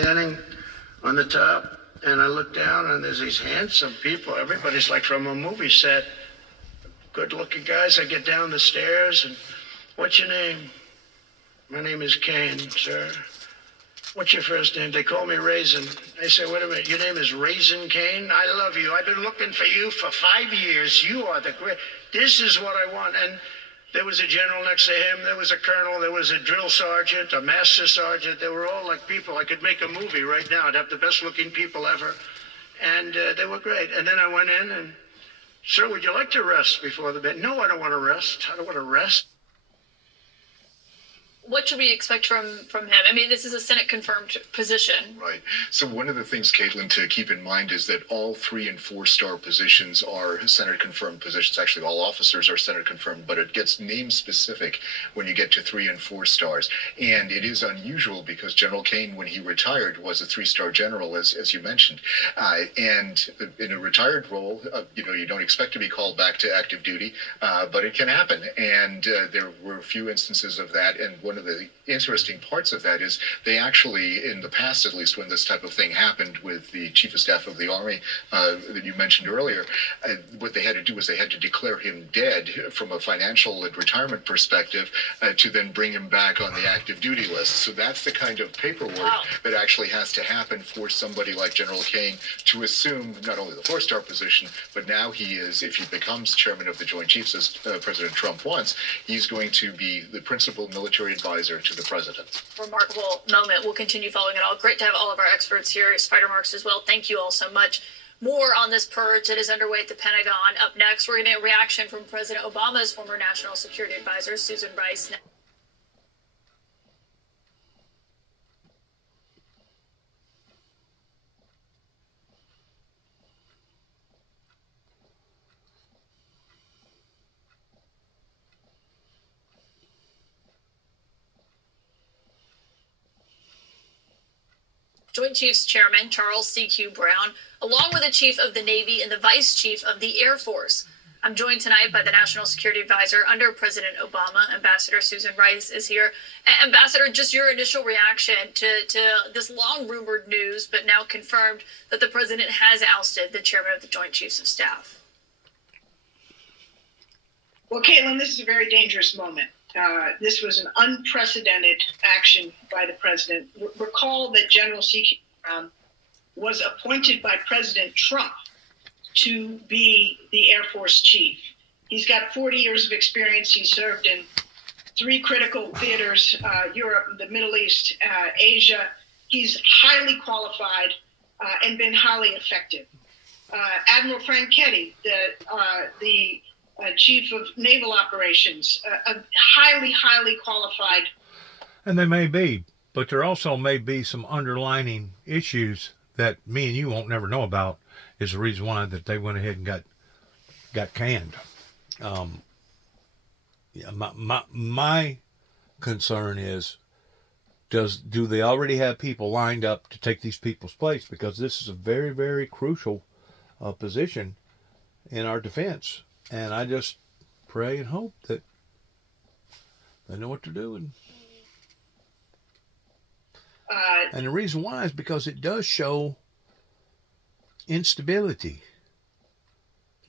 standing on the top, and I look down, and there's these handsome people. Everybody's like from a movie set. Good-looking guys. I get down the stairs, and what's your name? My name is Kane, sir. What's your first name? They call me Raisin. I say, wait a minute, your name is Raisin Kane? I love you. I've been looking for you for 5 years. You are the great. This is what I want. And there was a general next to him. There was a colonel. There was a drill sergeant, a master sergeant. They were all like people. I could make a movie right now. I'd have the best looking people ever. And they were great. And then I went in and, sir, would you like to rest before the bed? No, I don't want to rest. I don't want to rest. What should we expect from him? I mean, this is a Senate confirmed position. Right. So one of the things, Caitlin, to keep in mind is that all 3- and 4-star positions are Senate confirmed positions. Actually, all officers are Senate confirmed, but it gets name specific when you get to 3 and 4 stars. And it is unusual because General Kane, when he retired, was a 3-star general, as you mentioned. And in a retired role, you don't expect to be called back to active duty, but it can happen. And there were a few instances of that. And one of the interesting parts of that is they actually, in the past at least, when this type of thing happened with the Chief of Staff of the Army that you mentioned earlier, what they had to do was they had to declare him dead from a financial and retirement perspective to then bring him back on the active duty list. So that's the kind of paperwork that actually has to happen for somebody like General Kane to assume not only the 4-star position, but now he is, if he becomes chairman of the Joint Chiefs, as President Trump wants, he's going to be the principal military advisor to the president. Remarkable moment. We'll continue following it all. Great to have all of our experts here, Spider Marks as well. Thank you all so much. More on this purge that is underway at the Pentagon. Up next, we're going to get a reaction from President Obama's former National Security Advisor, Susan Rice. Joint Chiefs Chairman Charles C.Q. Brown, along with the Chief of the Navy and the Vice Chief of the Air Force. I'm joined tonight by the National Security Advisor under President Obama. Ambassador Susan Rice is here. Ambassador, just your initial reaction to this long-rumored news, but now confirmed that the president has ousted the chairman of the Joint Chiefs of Staff. Well, Caitlin, this is a very dangerous moment. This was an unprecedented action by the president. Recall that General C.Q. Brown was appointed by President Trump to be the Air Force chief. He's got 40 years of experience. He served in 3 critical theaters, Europe, the Middle East, Asia. He's highly qualified and been highly effective. Admiral Frank Ketty, the Chief of Naval Operations, a highly qualified. And they may be, but there also may be some underlining issues that me and you won't never know about, is the reason why that they went ahead and got canned. My concern is, do they already have people lined up to take these people's place? Because this is a very, very crucial position in our defense. And I just pray and hope that they know what they're doing. And the reason why is because it does show instability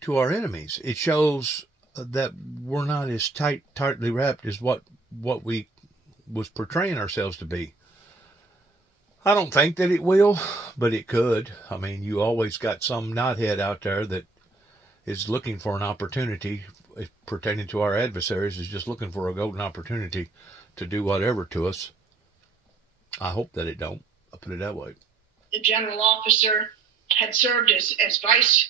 to our enemies. It shows that we're not as tightly wrapped as what we was portraying ourselves to be. I don't think that it will, but it could. I mean, you always got some knothead out there that is looking for an opportunity pertaining to our adversaries, is just looking for a golden opportunity to do whatever to us. I hope that it don't. I'll put it that way. The general officer had served as vice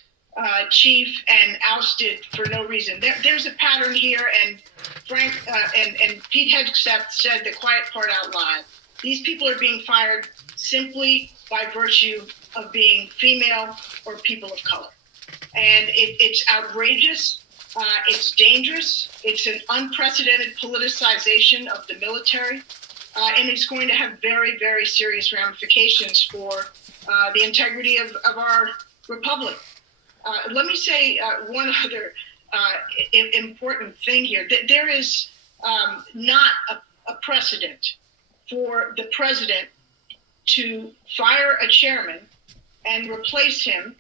chief and ousted for no reason. There's a pattern here, and Frank and Pete Hegseth said the quiet part out loud. These people are being fired simply by virtue of being female or people of color. And it's outrageous. It's dangerous. It's an unprecedented politicization of the military. And it's going to have very, very serious ramifications for the integrity of our republic. Let me say one other important thing here. There is not a precedent for the president to fire a chairman and replace him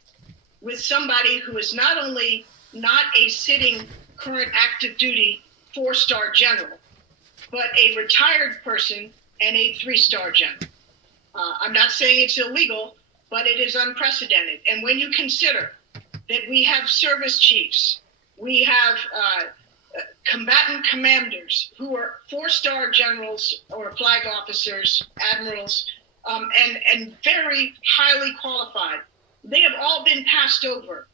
with somebody who is not only not a sitting current active duty 4-star general, but a retired person and a 3-star general. I'm not saying it's illegal, but it is unprecedented. And when you consider that we have service chiefs, we have combatant commanders who are 4-star generals or flag officers, admirals, and very highly qualified, they have all been passed over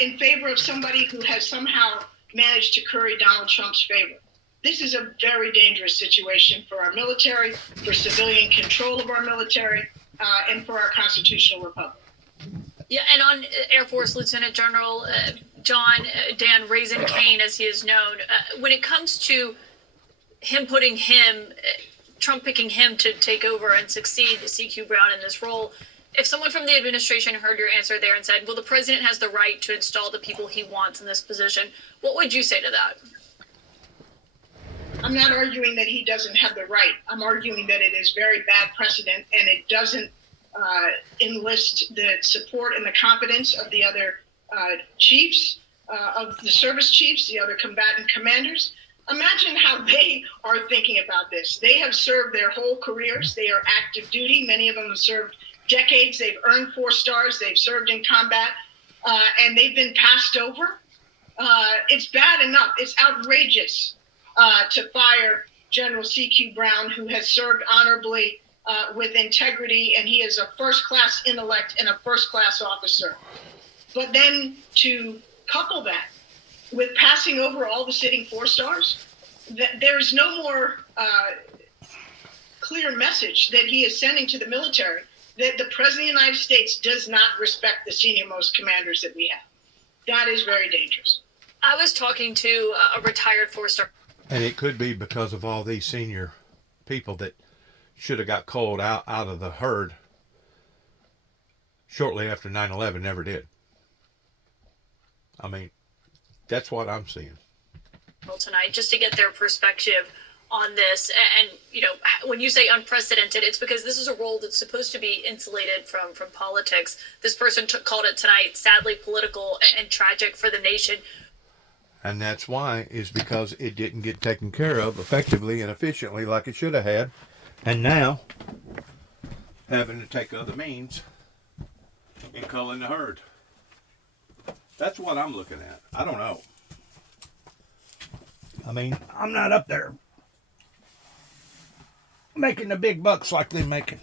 in favor of somebody who has somehow managed to curry Donald Trump's favor. This is a very dangerous situation for our military, for civilian control of our military, and for our constitutional republic. Yeah, and on Air Force Lieutenant General John Dan Raisin Kane, as he is known, when it comes to Trump picking him to take over and succeed CQ Brown in this role, if someone from the administration heard your answer there and said, well, the president has the right to install the people he wants in this position, what would you say to that? I'm not arguing that he doesn't have the right. I'm arguing that it is very bad precedent, and it doesn't enlist the support and the confidence of the other chiefs, of the service chiefs, the other combatant commanders. Imagine how they are thinking about this. They have served their whole careers. They are active duty. Many of them have served decades. They've earned 4 stars. They've served in combat, and they've been passed over. It's bad enough. It's outrageous to fire General CQ Brown, who has served honorably with integrity, and he is a first-class intellect and a first-class officer. But then to couple that with passing over all the sitting 4 stars, there is no more clear message that he is sending to the military that the President of the United States does not respect the senior-most commanders that we have. That is very dangerous. I was talking to a retired 4-star. And it could be because of all these senior people that should have got called out of the herd shortly after 9/11 never did. I mean, that's what I'm seeing Tonight, just to get their perspective on this. And when you say unprecedented, it's because this is a role that's supposed to be insulated from politics. This person called it tonight sadly political and tragic for the nation. And that's why, is because it didn't get taken care of effectively and efficiently like it should have had. And now, having to take other means in culling the herd. That's what I'm looking at. I don't know. I mean, I'm not up there making the big bucks like they're making.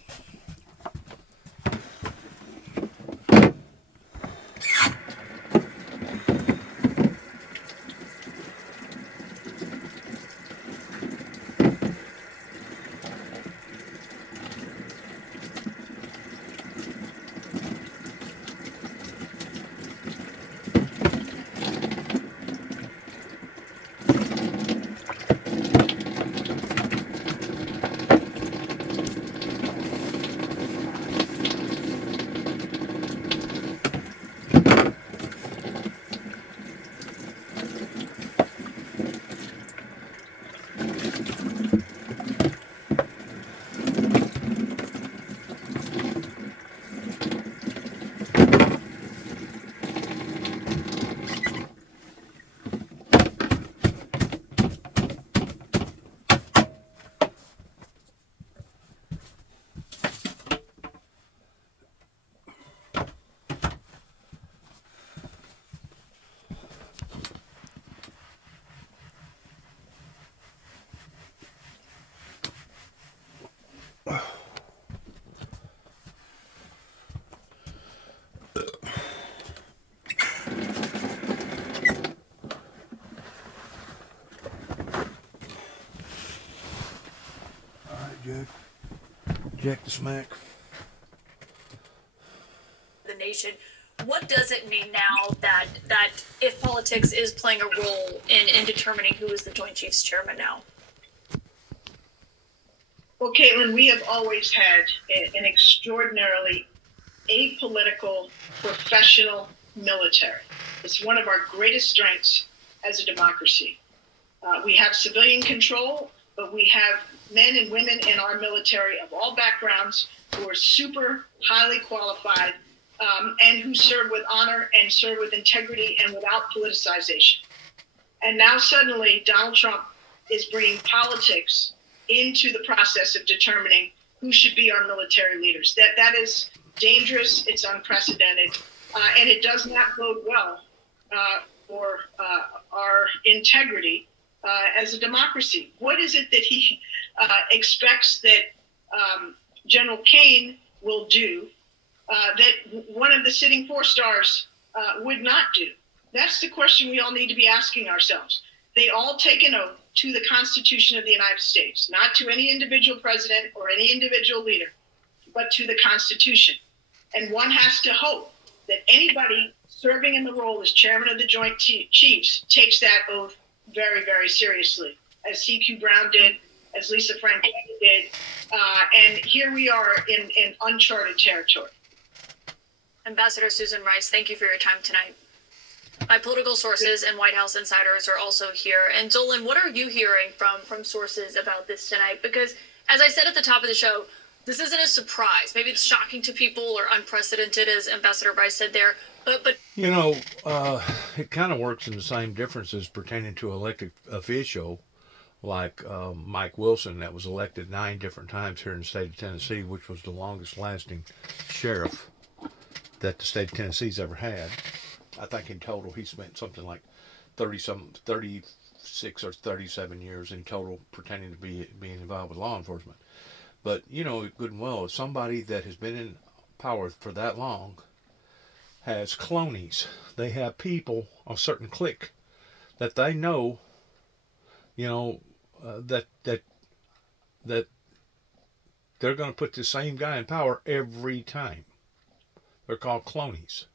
Jack the smack. The nation. What does it mean now that if politics is playing a role in determining who is the Joint Chiefs Chairman now? Well, Caitlin, we have always had an extraordinarily apolitical, professional military. It's one of our greatest strengths as a democracy. We have civilian control, but we have men and women in our military of all backgrounds who are super highly qualified, and who serve with honor and serve with integrity and without politicization. And now suddenly Donald Trump is bringing politics into the process of determining who should be our military leaders. That is dangerous. It's unprecedented, and it does not bode well for our integrity as a democracy. What is it that he expects that General Kane will do that one of the sitting four stars would not do? That's the question we all need to be asking ourselves. They all take an oath to the Constitution of the United States, not to any individual president or any individual leader, but to the Constitution. And one has to hope that anybody serving in the role as chairman of the Joint Chiefs takes that oath very, very seriously, as C.Q. Brown did, as Lisa Frank did. And here we are in uncharted territory. Ambassador Susan Rice, thank you for your time tonight. My political sources and White House insiders are also here. And Dolan, what are you hearing from sources about this tonight? Because as I said at the top of the show, this isn't a surprise. Maybe it's shocking to people or unprecedented, as Ambassador Rice said there. But You know, it kind of works in the same differences pertaining to elected official, like Mike Wilson, that was elected 9 different times here in the state of Tennessee, which was the longest lasting sheriff that the state of Tennessee's ever had. I think in total he spent something like 36 or 37 years in total pertaining to being involved with law enforcement. But you know good and well, if somebody that has been in power for that long has clonies, they have people, a certain clique, that they know, you know, that they're going to put the same guy in power every time. They're called clonies.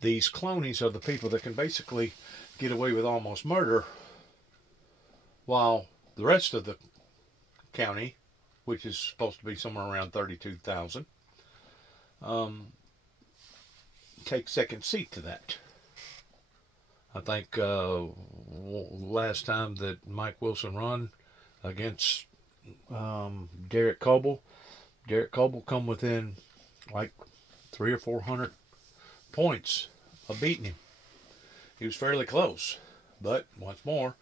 These clonies are the people that can basically get away with almost murder, while the rest of the county, which is supposed to be somewhere around 32,000, take second seat to that. I think last time that Mike Wilson run against Derek Coble come within like 300 or 400 points of beating him. He was fairly close, but once more,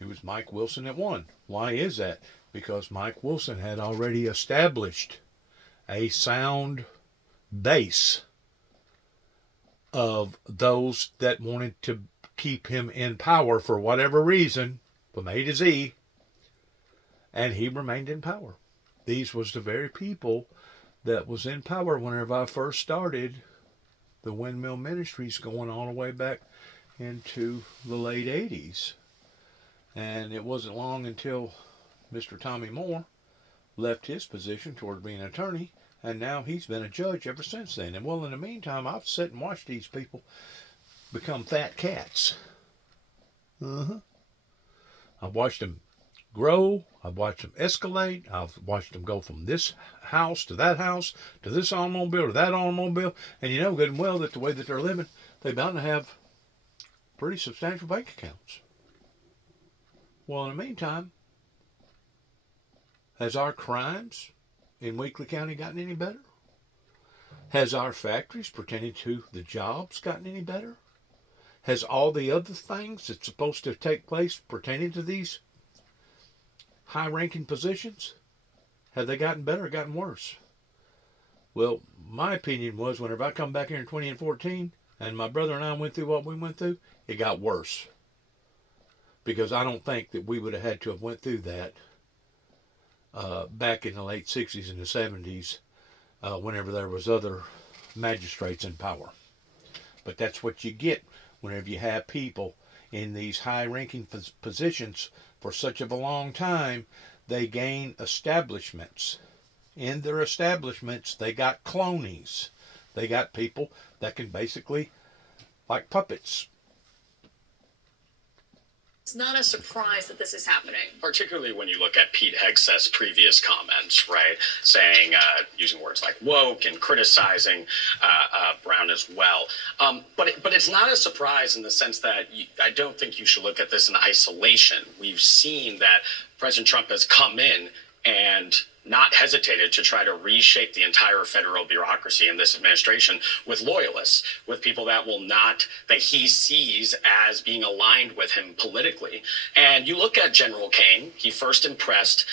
it was Mike Wilson that won. Why is that? Because Mike Wilson had already established a sound base of those that wanted to keep him in power for whatever reason, from A to Z, and he remained in power. These was the very people that was in power whenever I first started the Windmill Ministries, going all the way back into the late 80s. And it wasn't long until Mr. Tommy Moore left his position toward being an attorney, and now he's been a judge ever since then. And well, in the meantime, I've sat and watched these people become fat cats. I've watched them grow. I've watched them escalate. I've watched them go from this house, to this automobile, to that automobile. And you know good and well that the way that they're living, they're bound to have pretty substantial bank accounts. Well, in the meantime, has our crimes in Weakley County gotten any better? Has our factories pertaining to the jobs gotten any better? Has all the other things that's supposed to take place pertaining to these high-ranking positions, have they gotten better or gotten worse? Well, my opinion was whenever I come back here in 2014 and my brother and I went through what we went through, it got worse. Because I don't think that we would have had to have went through that back in the late 60s and the 70s whenever there was other magistrates in power. But that's what you get whenever you have people in these high-ranking positions for such of a long time. They gain establishments. In their establishments, they got clonies. They got people that can basically, like puppets. It's not a surprise that this is happening. Particularly when you look at Pete Hegseth's previous comments, right, saying, using words like woke and criticizing Brown as well. But it's not a surprise in the sense that I don't think you should look at this in isolation. We've seen that President Trump has come in and not hesitated to try to reshape the entire federal bureaucracy in this administration with loyalists, with people that he sees as being aligned with him politically. And you look at General Kane, he first impressed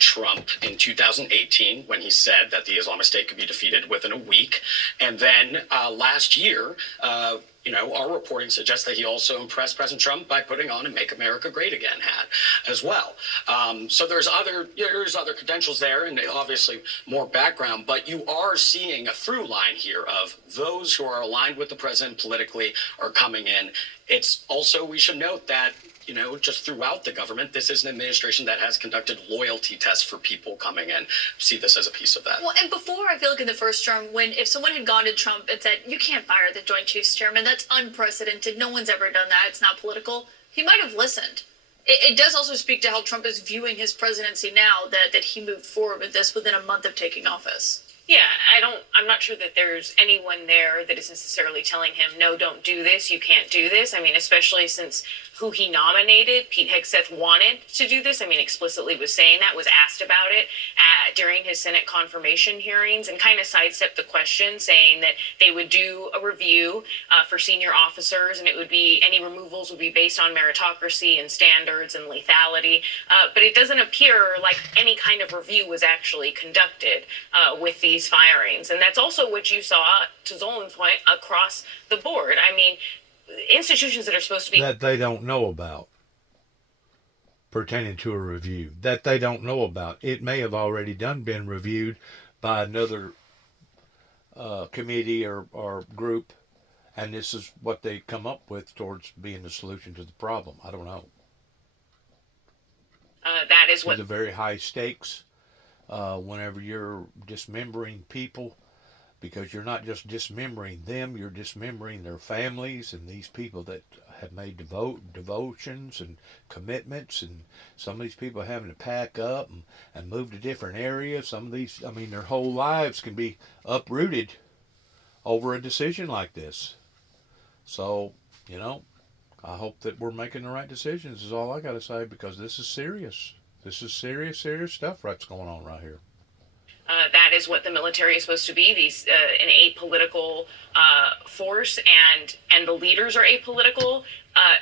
Trump in 2018 when he said that the Islamic State could be defeated within a week. And then last year, our reporting suggests that he also impressed President Trump by putting on a "Make America Great Again" hat as well. So there's other credentials there, and obviously more background. But you are seeing a through line here of those who are aligned with the president politically are coming in. It's also, we should note that, just throughout the government, this is an administration that has conducted loyalty tests for people coming in. See this as a piece of that. Well, and before, I feel like in the first term, if someone had gone to Trump and said, you can't fire the Joint Chiefs Chairman, that's unprecedented, no one's ever done that, it's not political, he might have listened. It does also speak to how Trump is viewing his presidency now, that he moved forward with this within a month of taking office. Yeah, I'm not sure that there's anyone there that is necessarily telling him, no, don't do this, you can't do this. I mean, especially since who he nominated, Pete Hegseth, wanted to do this. I mean, explicitly was saying that, was asked about it during his Senate confirmation hearings, and kind of sidestepped the question, saying that they would do a review for senior officers, and any removals would be based on meritocracy and standards and lethality. But it doesn't appear like any kind of review was actually conducted with these firings. And that's also what you saw, to Zolan's point, across the board. I mean, institutions that are supposed to be... That they don't know about, pertaining to a review. That they don't know about. It may have already been reviewed by another committee or group, and this is what they come up with towards being the solution to the problem. I don't know. That is what... These are very high stakes whenever you're dismembering people, because you're not just dismembering them, you're dismembering their families and these people that have made devotions and commitments, and some of these people are having to pack up and move to different areas. Some of these, their whole lives can be uprooted over a decision like this. So, I hope that we're making the right decisions is all I got to say, because this is serious. This is serious stuff that's going on right here. That is what the military is supposed to be, an apolitical force, and the leaders are apolitical.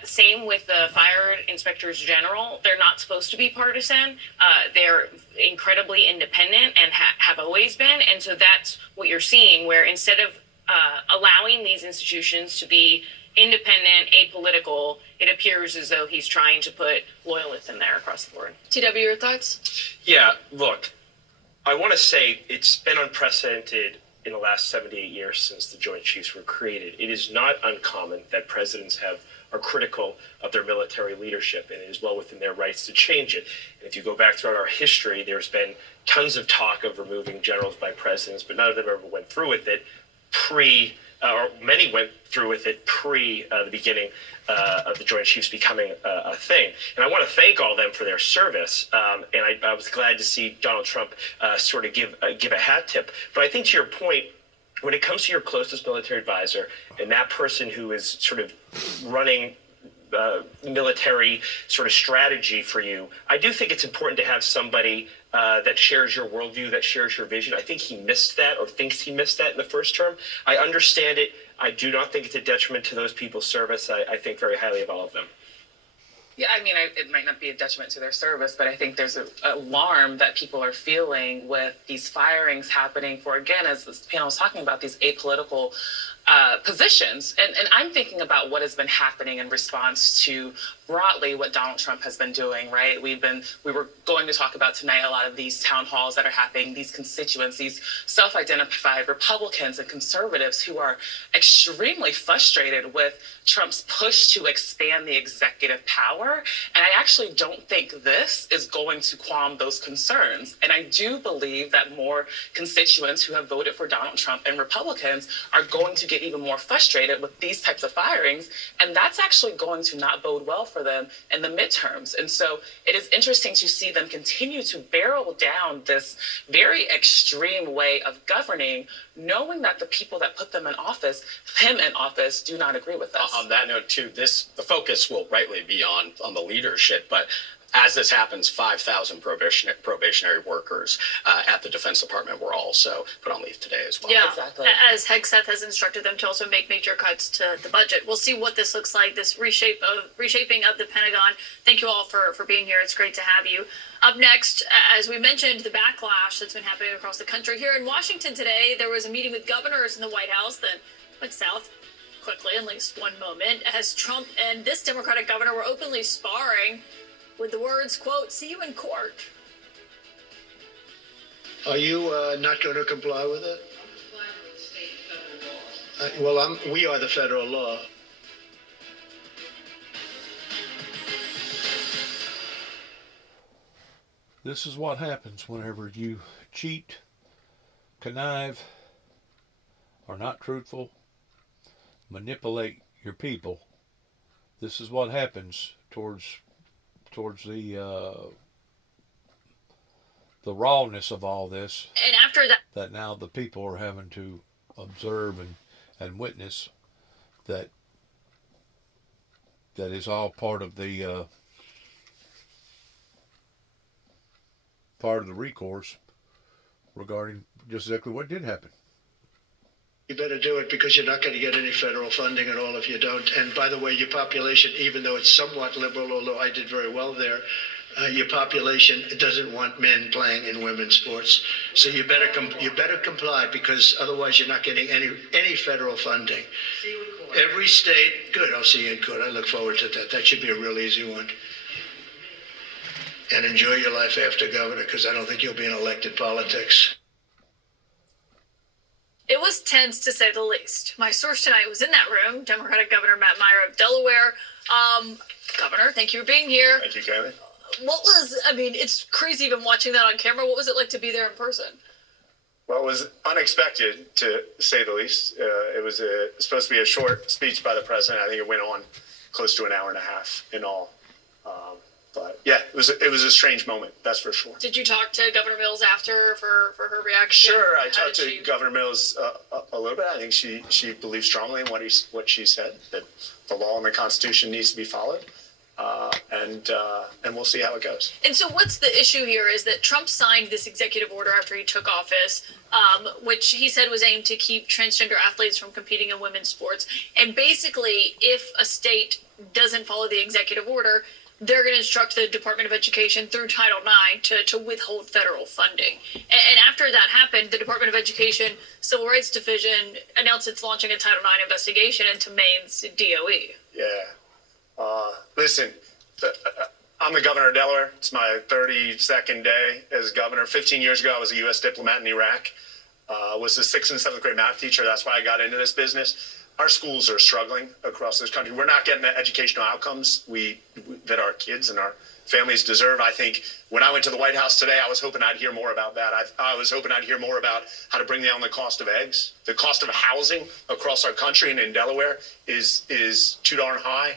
Same with the fire inspectors general. They're not supposed to be partisan. They're incredibly independent and have always been. And so that's what you're seeing, where instead of allowing these institutions to be independent, apolitical, it appears as though he's trying to put loyalists in there across the board. TW, your thoughts? Yeah, look, I want to say it's been unprecedented in the last 78 years since the Joint Chiefs were created. It is not uncommon that presidents are critical of their military leadership, and it is well within their rights to change it. And if you go back throughout our history, there's been tons of talk of removing generals by presidents, but none of them ever went through with it or many went through with it pre the beginning of the Joint Chiefs becoming a thing. And I want to thank all of them for their service. And I was glad to see Donald Trump sort of give a hat tip. But I think to your point, when it comes to your closest military advisor and that person who is sort of running military sort of strategy for you, I do think it's important to have somebody that shares your worldview, that shares your vision. I think he missed that, or thinks he missed that in the first term. I understand it. I do not think it's a detriment to those people's service. I think very highly of all of them. Yeah, it might not be a detriment to their service, but I think there's an alarm that people are feeling with these firings happening for, again, as this panel was talking about, these apolitical positions. And I'm thinking about what has been happening in response to broadly what Donald Trump has been doing, right? We were going to talk about tonight a lot of these town halls that are happening, these constituents, these self-identified Republicans and conservatives who are extremely frustrated with Trump's push to expand the executive power power. And I actually don't think this is going to calm those concerns. And I do believe that more constituents who have voted for Donald Trump and Republicans are going to get even more frustrated with these types of firings. And that's actually going to not bode well for them in the midterms. And so it is interesting to see them continue to barrel down this very extreme way of governing, knowing that the people that put them in office, him in office, do not agree with us. On that note, too, the focus will rightly be on the leadership, but as this happens, 5,000 probationary workers at the Defense Department were also put on leave today as well. Yeah, Exactly. as Hegseth has instructed them to also make major cuts to the budget. We'll see what this looks like, this reshaping of the Pentagon. Thank you all for being here. It's great to have you. Up next, as we mentioned, the backlash that's been happening across the country. Here in Washington today, there was a meeting with governors in the White House that went south quickly, at least one moment, as Trump and this Democratic governor were openly sparring with the words, quote, "See you in court." Are you not going to comply with it? We are the federal law. This is what happens whenever you cheat, connive, are not truthful, manipulate your people. This is what happens towards the rawness of all this, And after that now the people are having to observe and witness that is all part of the recourse regarding just exactly what did happen. You better do it because you're not going to get any federal funding at all if you don't. And by the way, your population, even though it's somewhat liberal, although I did very well there, your population doesn't want men playing in women's sports. So you better comply because otherwise you're not getting any federal funding. Every state, good. I'll see you in court. I look forward to that. That should be a real easy one. And enjoy your life after governor because I don't think you'll be in elected politics. It was tense, to say the least. My source tonight was in that room, Democratic Governor Matt Meyer of Delaware. Governor, thank you for being here. Thank you, Kevin. It's crazy even watching that on camera. What was it like to be there in person? Well, it was unexpected, to say the least. It was supposed to be a short speech by the president. I think it went on close to an hour and a half in all. But yeah, it was a strange moment, that's for sure. Did you talk to Governor Mills after for her reaction? Sure, I How talked did to she- Governor Mills a little bit. I think she believes strongly in what she said, that the law and the Constitution needs to be followed, and we'll see how it goes. And so what's the issue here is that Trump signed this executive order after he took office, which he said was aimed to keep transgender athletes from competing in women's sports. And basically, if a state doesn't follow the executive order, they're going to instruct the Department of Education through Title IX to withhold federal funding. And after that happened, the Department of Education Civil Rights Division announced it's launching a Title IX investigation into Maine's DOE. Yeah. Listen, I'm the governor of Delaware. It's my 32nd day as governor. 15 years ago, I was a U.S. diplomat in Iraq. Was a 6th and 7th grade math teacher. That's why I got into this business. Our schools are struggling across this country. We're not getting the educational outcomes that our kids and our families deserve. I think when I went to the White House today, I was hoping I'd hear more about that. I was hoping I'd hear more about how to bring down the cost of eggs. The cost of housing across our country and in Delaware is too darn high.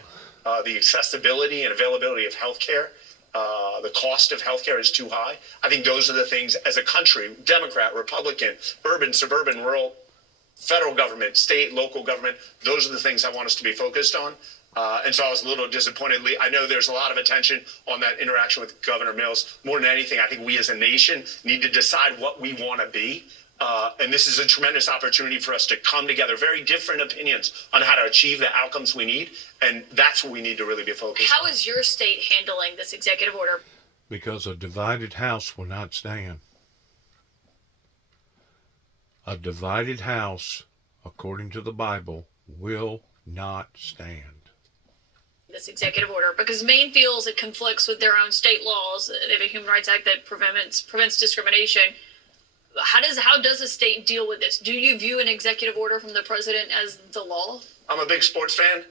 The accessibility and availability of healthcare, the cost of healthcare is too high. I think those are the things as a country, Democrat, Republican, urban, suburban, rural, federal government, state, local government, those are the things I want us to be focused on. And so I was a little disappointed. I know there's a lot of attention on that interaction with Governor Mills. More than anything, I think we as a nation need to decide what we want to be. And this is a tremendous opportunity for us to come together, very different opinions on how to achieve the outcomes we need. And that's what we need to really be focused on. How is your state handling this executive order? Because a divided house will not stand. A divided house, according to the Bible, will not stand. This executive order, because Maine feels it conflicts with their own state laws. They have a Human Rights Act that prevents discrimination. How does a state deal with this? Do you view an executive order from the president as the law? I'm a big sports fan.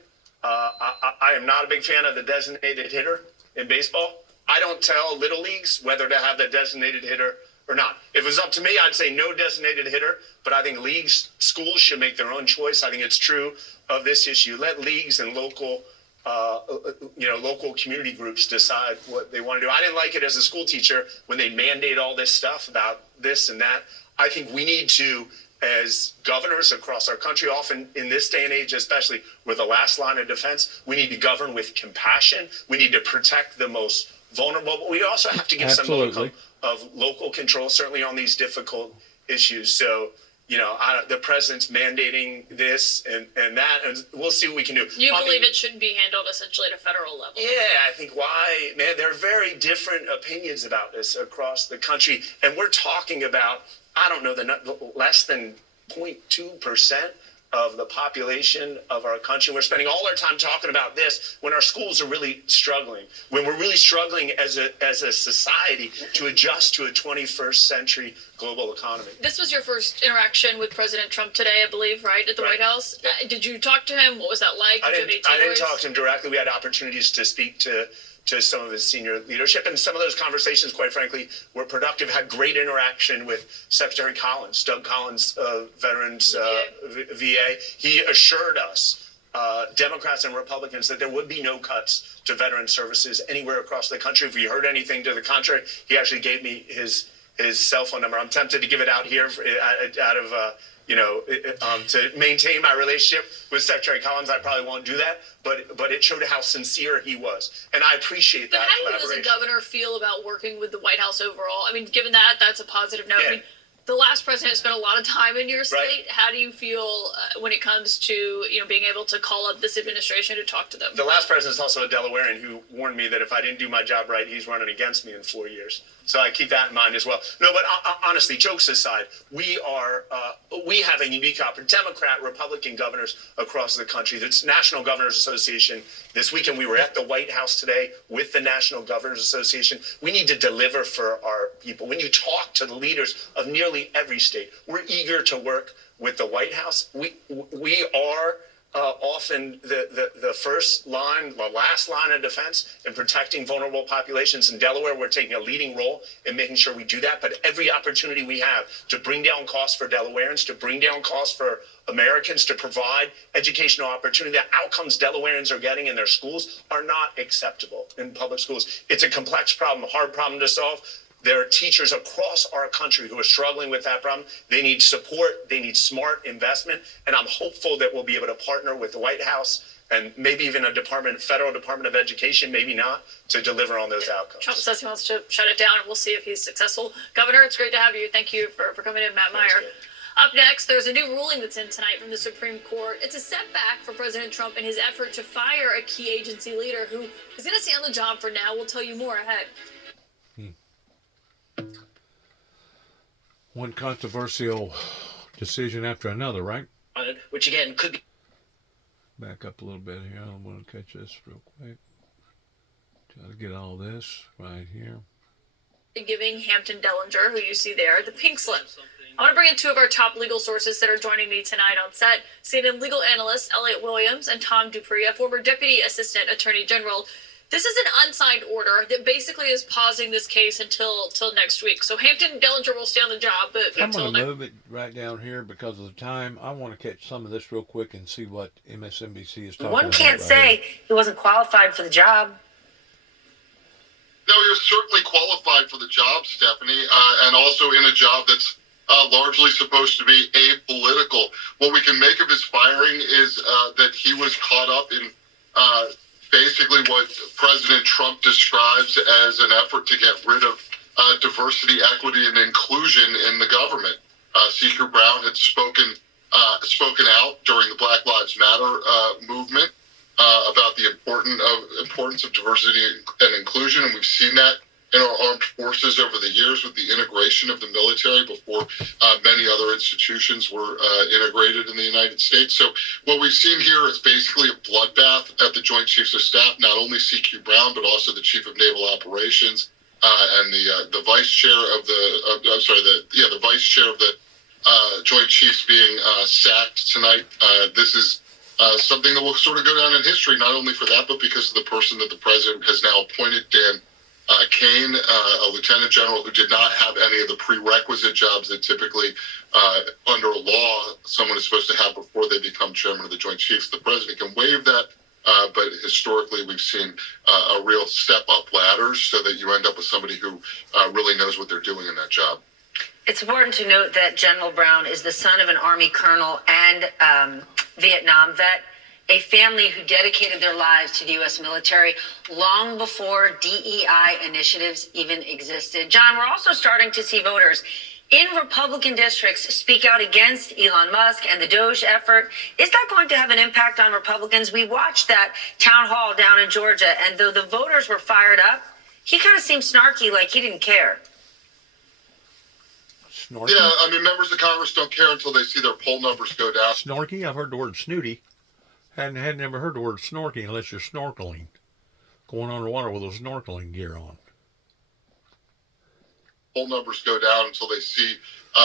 I am not a big fan of the designated hitter in baseball. I don't tell little leagues whether to have the designated hitter or not. If it was up to me, I'd say no designated hitter, but I think leagues, schools should make their own choice. I think it's true of this issue. Let leagues and local community groups decide what they want to do. I didn't like it as a school teacher when they mandate all this stuff about this and that. I think we need to, as governors across our country, often in this day and age, especially, we're the last line of defense. We need to govern with compassion. We need to protect the most vulnerable, but we also have to give some modicum of local control, certainly on these difficult issues. So, the president's mandating this and that, and we'll see what we can do. You believe it shouldn't be handled essentially at a federal level? Yeah, I think there are very different opinions about this across the country, and we're talking about, I don't know, less than 0.2% of the population of our country. We're spending all our time talking about this when our schools are really struggling, when we're really struggling as a society to adjust to a 21st century global economy. This was your first interaction with President Trump today, I believe, right, at the White House? Did you talk to him? What was that like? I didn't talk to him directly. We had opportunities to speak to some of his senior leadership. And some of those conversations, quite frankly, were productive, had great interaction with Secretary Collins, Doug Collins, Veterans VA. He assured us, Democrats and Republicans, that there would be no cuts to veteran services anywhere across the country. If we heard anything to the contrary, he actually gave me his cell phone number. I'm tempted to give it out here to maintain my relationship with Secretary Collins. I probably won't do that, but it showed how sincere he was, and I appreciate that. But how do you as a governor feel about working with the White House overall? I mean, given that's a positive note. Yeah. I mean, the last president spent a lot of time in your state. Right. How do you feel when it comes to being able to call up this administration to talk to them? The last president is also a Delawarean who warned me that if I didn't do my job right, he's running against me in 4 years. So I keep that in mind as well. No, but honestly, jokes aside, we have a unique opportunity. Democrat, Republican governors across the country. The National Governors Association this weekend, we were at the White House today with the National Governors Association. We need to deliver for our people. When you talk to the leaders of nearly every state, we're eager to work with the White House. We are often the first line, the last line of defense in protecting vulnerable populations. In Delaware, we're taking a leading role in making sure we do that. But every opportunity we have to bring down costs for Delawareans, to bring down costs for Americans, to provide educational opportunity, the outcomes Delawareans are getting in their schools are not acceptable in public schools. It's a complex problem, a hard problem to solve. There are teachers across our country who are struggling with that problem. They need support. They need smart investment. And I'm hopeful that we'll be able to partner with the White House and maybe even a federal Department of Education, maybe not, to deliver on those outcomes. Trump says he wants to shut it down, and we'll see if he's successful. Governor, it's great to have you. Thank you for coming in, Matt Meyer. Up next, there's a new ruling that's in tonight from the Supreme Court. It's a setback for President Trump in his effort to fire a key agency leader who is going to stay on the job for now. We'll tell you more ahead. One controversial decision after another, right? Which again could be. Back up a little bit here. I want to catch this real quick. Try to get all this right here. Giving Hampton Dellinger, who you see there, the pink slip. I want to bring in two of our top legal sources that are joining me tonight on set. CNN legal analyst Elliot Williams and Tom Dupree, a former Deputy Assistant Attorney General. This is an unsigned order that basically is pausing this case until next week. So Hampton Dellinger will stay on the job, but I'm going to move it right down here because of the time. I want to catch some of this real quick and see what MSNBC is talking about. One can't say he wasn't qualified for the job. No, he was certainly qualified for the job, Stephanie, and also in a job that's largely supposed to be apolitical. What we can make of his firing is that he was caught up in basically what President Trump describes as an effort to get rid of diversity, equity, and inclusion in the government. Seeker Brown had spoken out during the Black Lives Matter movement about the importance of diversity and inclusion, and we've seen that in our armed forces over the years with the integration of the military before many other institutions were integrated in the United States. So what we've seen here is basically a bloodbath at the Joint Chiefs of Staff, not only CQ Brown, but also the Chief of Naval Operations and the Vice Chair of the Vice Chair of the Joint Chiefs being sacked tonight. This is something that will sort of go down in history, not only for that, but because of the person that the president has now appointed, Dan Kane, a lieutenant general who did not have any of the prerequisite jobs that typically, under law, someone is supposed to have before they become chairman of the Joint Chiefs. The president can waive that, but historically we've seen a real step up ladders so that you end up with somebody who really knows what they're doing in that job. It's important to note that General Brown is the son of an Army colonel and Vietnam vet, a family who dedicated their lives to the U.S. military long before DEI initiatives even existed. John, we're also starting to see voters in Republican districts speak out against Elon Musk and the Doge effort. Is that going to have an impact on Republicans? We watched that town hall down in Georgia, and though the voters were fired up, he kind of seemed snarky, like he didn't care. Snorky? Yeah, I mean, members of Congress don't care until they see their poll numbers go down. Snorky? I've heard the word snooty. Hadn't never heard the word snorky unless you're snorkeling. Going underwater with a snorkeling gear on. Poll numbers go down until they see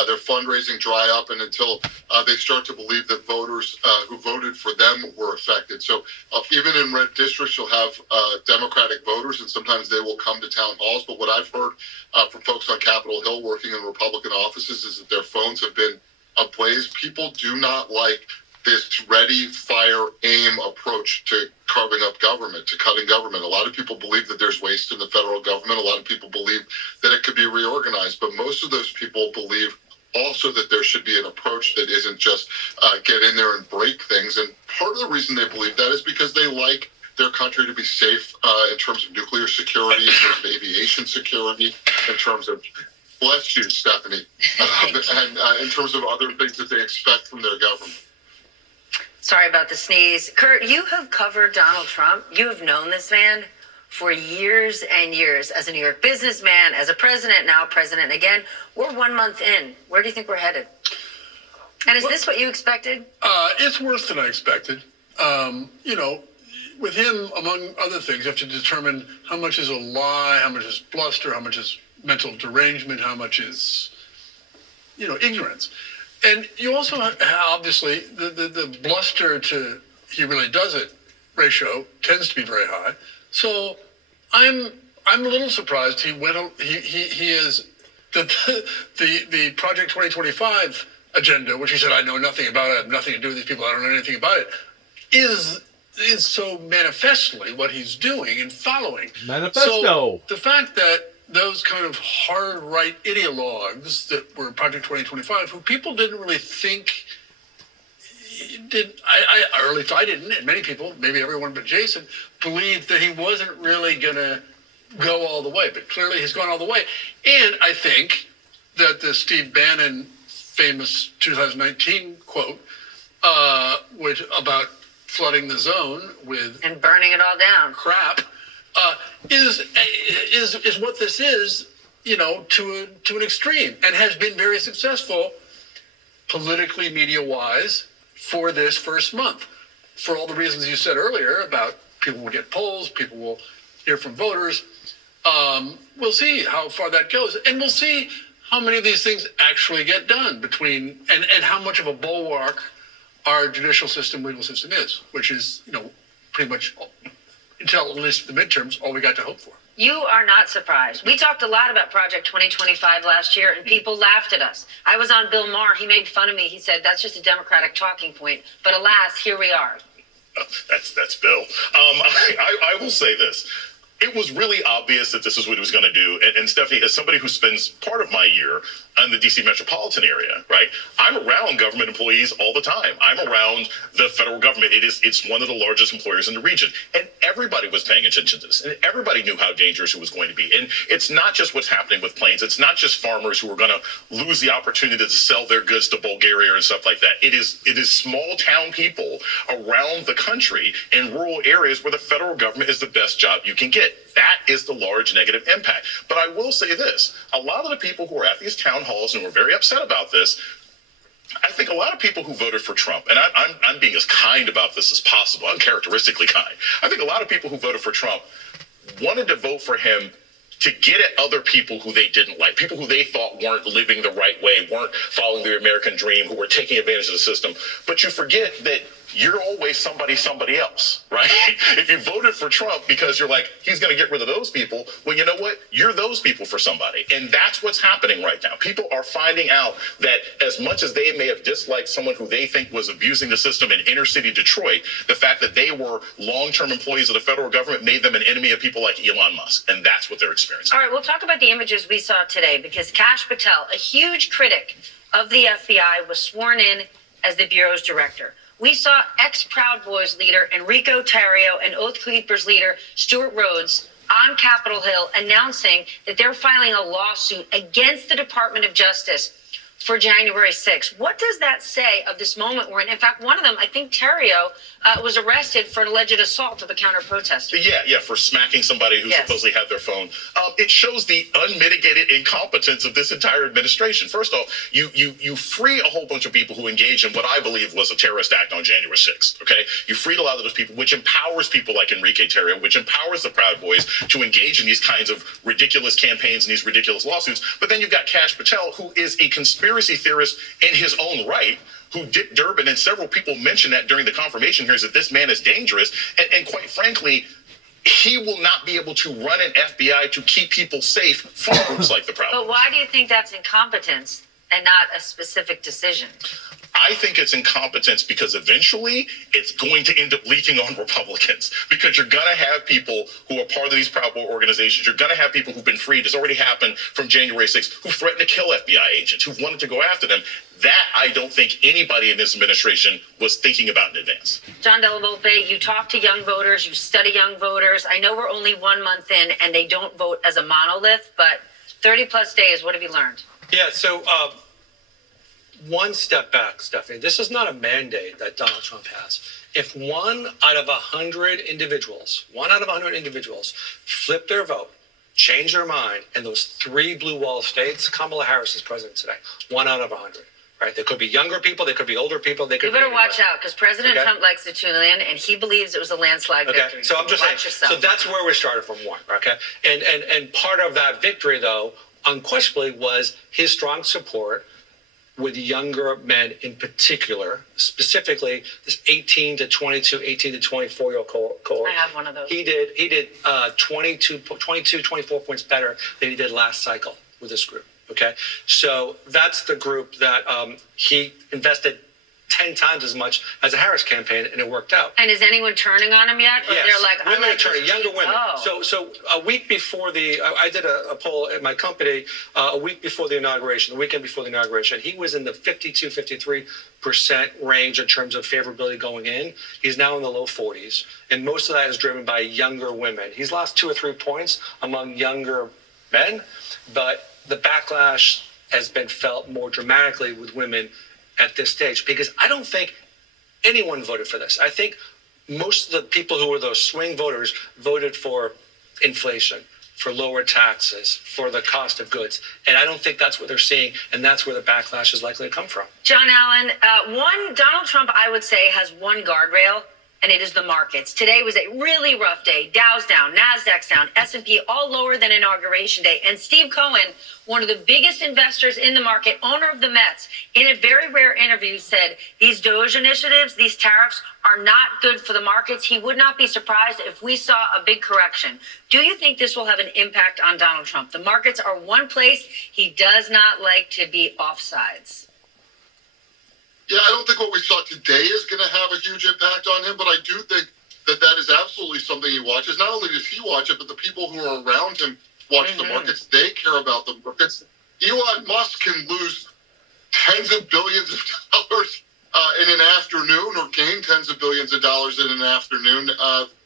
their fundraising dry up and until they start to believe that voters who voted for them were affected. So even in red districts, you'll have Democratic voters, and sometimes they will come to town halls. But what I've heard from folks on Capitol Hill working in Republican offices is that their phones have been ablaze. People do not like this ready, fire, aim approach to carving up government, to cutting government. A lot of people believe that there's waste in the federal government. A lot of people believe that it could be reorganized. But most of those people believe also that there should be an approach that isn't just get in there and break things. And part of the reason they believe that is because they like their country to be safe in terms of nuclear security, in terms of aviation security, in terms of, bless you, Stephanie, and in terms of other things that they expect from their government. Sorry about the sneeze. Kurt, you have covered Donald Trump. You have known this man for years and years as a New York businessman, as a president, now president again. We're 1 month in. Where do you think we're headed? And is this what you expected? It's worse than I expected. You know, with him, among other things, you have to determine how much is a lie, how much is bluster, how much is mental derangement, how much is, you know, ignorance. And you also have, obviously, the bluster to he really does it ratio tends to be very high. So I'm a little surprised he is the Project 2025 agenda, which he said I know nothing about it, I have nothing to do with these people, I don't know anything about it, is so manifestly what he's doing and following. Manifesto. So the fact that those kind of hard right ideologues that were Project 2025, who people didn't really think or at least I didn't, and many people, maybe everyone but Jason, believed that he wasn't really going to go all the way. But clearly he's gone all the way. And I think that the Steve Bannon famous 2019 quote, which about flooding the zone with and burning it all down crap, is what this is, you know, to an extreme, and has been very successful politically, media-wise, for this first month, for all the reasons you said earlier about people will get polls, people will hear from voters. We'll see how far that goes, and we'll see how many of these things actually get done between, and how much of a bulwark our judicial system, legal system is, which is, you know, pretty much until at least the midterms, all we got to hope for. You are not surprised. We talked a lot about Project 2025 last year, and people laughed at us. I was on Bill Maher. He made fun of me. He said, that's just a Democratic talking point. But alas, here we are. That's Bill. I will say this. It was really obvious that this is what he was going to do. And Stephanie, as somebody who spends part of my year in the DC metropolitan area, right? I'm around government employees all the time. I'm around the federal government. It's one of the largest employers in the region. And everybody was paying attention to this. And everybody knew how dangerous it was going to be. And it's not just what's happening with planes. It's not just farmers who are going to lose the opportunity to sell their goods to Bulgaria and stuff like that. It is small town people around the country in rural areas where the federal government is the best job you can get. That is the large negative impact. But I will say this, a lot of the people who are at these town halls and were very upset about this, I think a lot of people who voted for Trump, and I'm being as kind about this as possible, uncharacteristically kind. I think a lot of people who voted for Trump wanted to vote for him to get at other people who they didn't like, people who they thought weren't living the right way, weren't following their American dream, who were taking advantage of the system. But you forget that you're always somebody else, right? If you voted for Trump because you're like, he's going to get rid of those people, well, you know what? You're those people for somebody. And that's what's happening right now. People are finding out that as much as they may have disliked someone who they think was abusing the system in inner city Detroit, the fact that they were long-term employees of the federal government made them an enemy of people like Elon Musk. And that's what they're experiencing. All right, we'll talk about the images we saw today because Kash Patel, a huge critic of the FBI, was sworn in as the Bureau's director. We saw ex-Proud Boys leader Enrico Tarrio and Oath Keepers leader Stuart Rhodes on Capitol Hill announcing that they're filing a lawsuit against the Department of Justice for January 6th. What does that say of this moment we're in fact, one of them, I think Tarrio, was arrested for an alleged assault of a counter-protester. Yeah, for smacking somebody who supposedly had their phone. It shows the unmitigated incompetence of this entire administration. First off, you free a whole bunch of people who engaged in what I believe was a terrorist act on January 6th, okay? You freed a lot of those people, which empowers people like Enrique Tarrio, which empowers the Proud Boys to engage in these kinds of ridiculous campaigns and these ridiculous lawsuits. But then you've got Kash Patel, who is a conspiracy theorist in his own right, who Dick Durbin and several people mentioned that during the confirmation hearings that this man is dangerous. And quite frankly, he will not be able to run an FBI to keep people safe from groups like the Proud Boys. But why do you think that's incompetence and not a specific decision? I think it's incompetence because eventually it's going to end up leaking on Republicans, because you're going to have people who are part of these Proud Boy organizations. You're going to have people who've been freed. It's already happened from January 6th, who threatened to kill FBI agents, who've wanted to go after them. That I don't think anybody in this administration was thinking about in advance. John Della Volpe, you talk to young voters, you study young voters. I know we're only 1 month in and they don't vote as a monolith, but 30 plus days, what have you learned? Yeah, so one step back, Stephanie. This is not a mandate that Donald Trump has. If 1 out of 100 individuals flip their vote, change their mind in those 3 blue wall states, Kamala Harris is president today. 1 out of 100. Right? They could be younger people, they could be older people, they could You better be watch out because President Trump likes to tune in and he believes it was a landslide victory. So I'm just saying, Watch yourself. so that's where we started from 1, okay? And part of that victory, though, unquestionably, was his strong support with younger men in particular, specifically this 18 to 22, 18 to 24-year-old cohort. I have one of those. He did 22, 24 points better than he did last cycle with this group. Okay, so that's the group that he invested 10 times as much as a Harris campaign, and it worked out. And is anyone turning on him yet? Or Yes, they're like, women I like are turning, this younger chief. women. Oh. So a week before I did a poll at my company, a week before the inauguration, the weekend before the inauguration, he was in the 52, 53% range in terms of favorability going in. He's now in the low 40s, and most of that is driven by younger women. He's lost 2 or 3 points among younger men, but the backlash has been felt more dramatically with women at this stage, because I don't think anyone voted for this. I think most of the people who were those swing voters voted for inflation, for lower taxes, for the cost of goods. And I don't think that's what they're seeing, and that's where the backlash is likely to come from. John Allen, Donald Trump, I would say, has one guardrail, and it is the markets. Today was a really rough day. Dow's down, NASDAQ's down, S&P all lower than Inauguration Day. And Steve Cohen, one of the biggest investors in the market, owner of the Mets, in a very rare interview said these DOGE initiatives, these tariffs, are not good for the markets. He would not be surprised if we saw a big correction. Do you think this will have an impact on Donald Trump? The markets are one place he does not like to be offsides. Yeah, I don't think what we saw today is going to have a huge impact on him, but I do think that is absolutely something he watches. Not only does he watch it, but the people who are around him watch the markets. They care about the markets. Elon Musk can lose tens of billions of dollars in an afternoon, or gain tens of billions of dollars in an afternoon,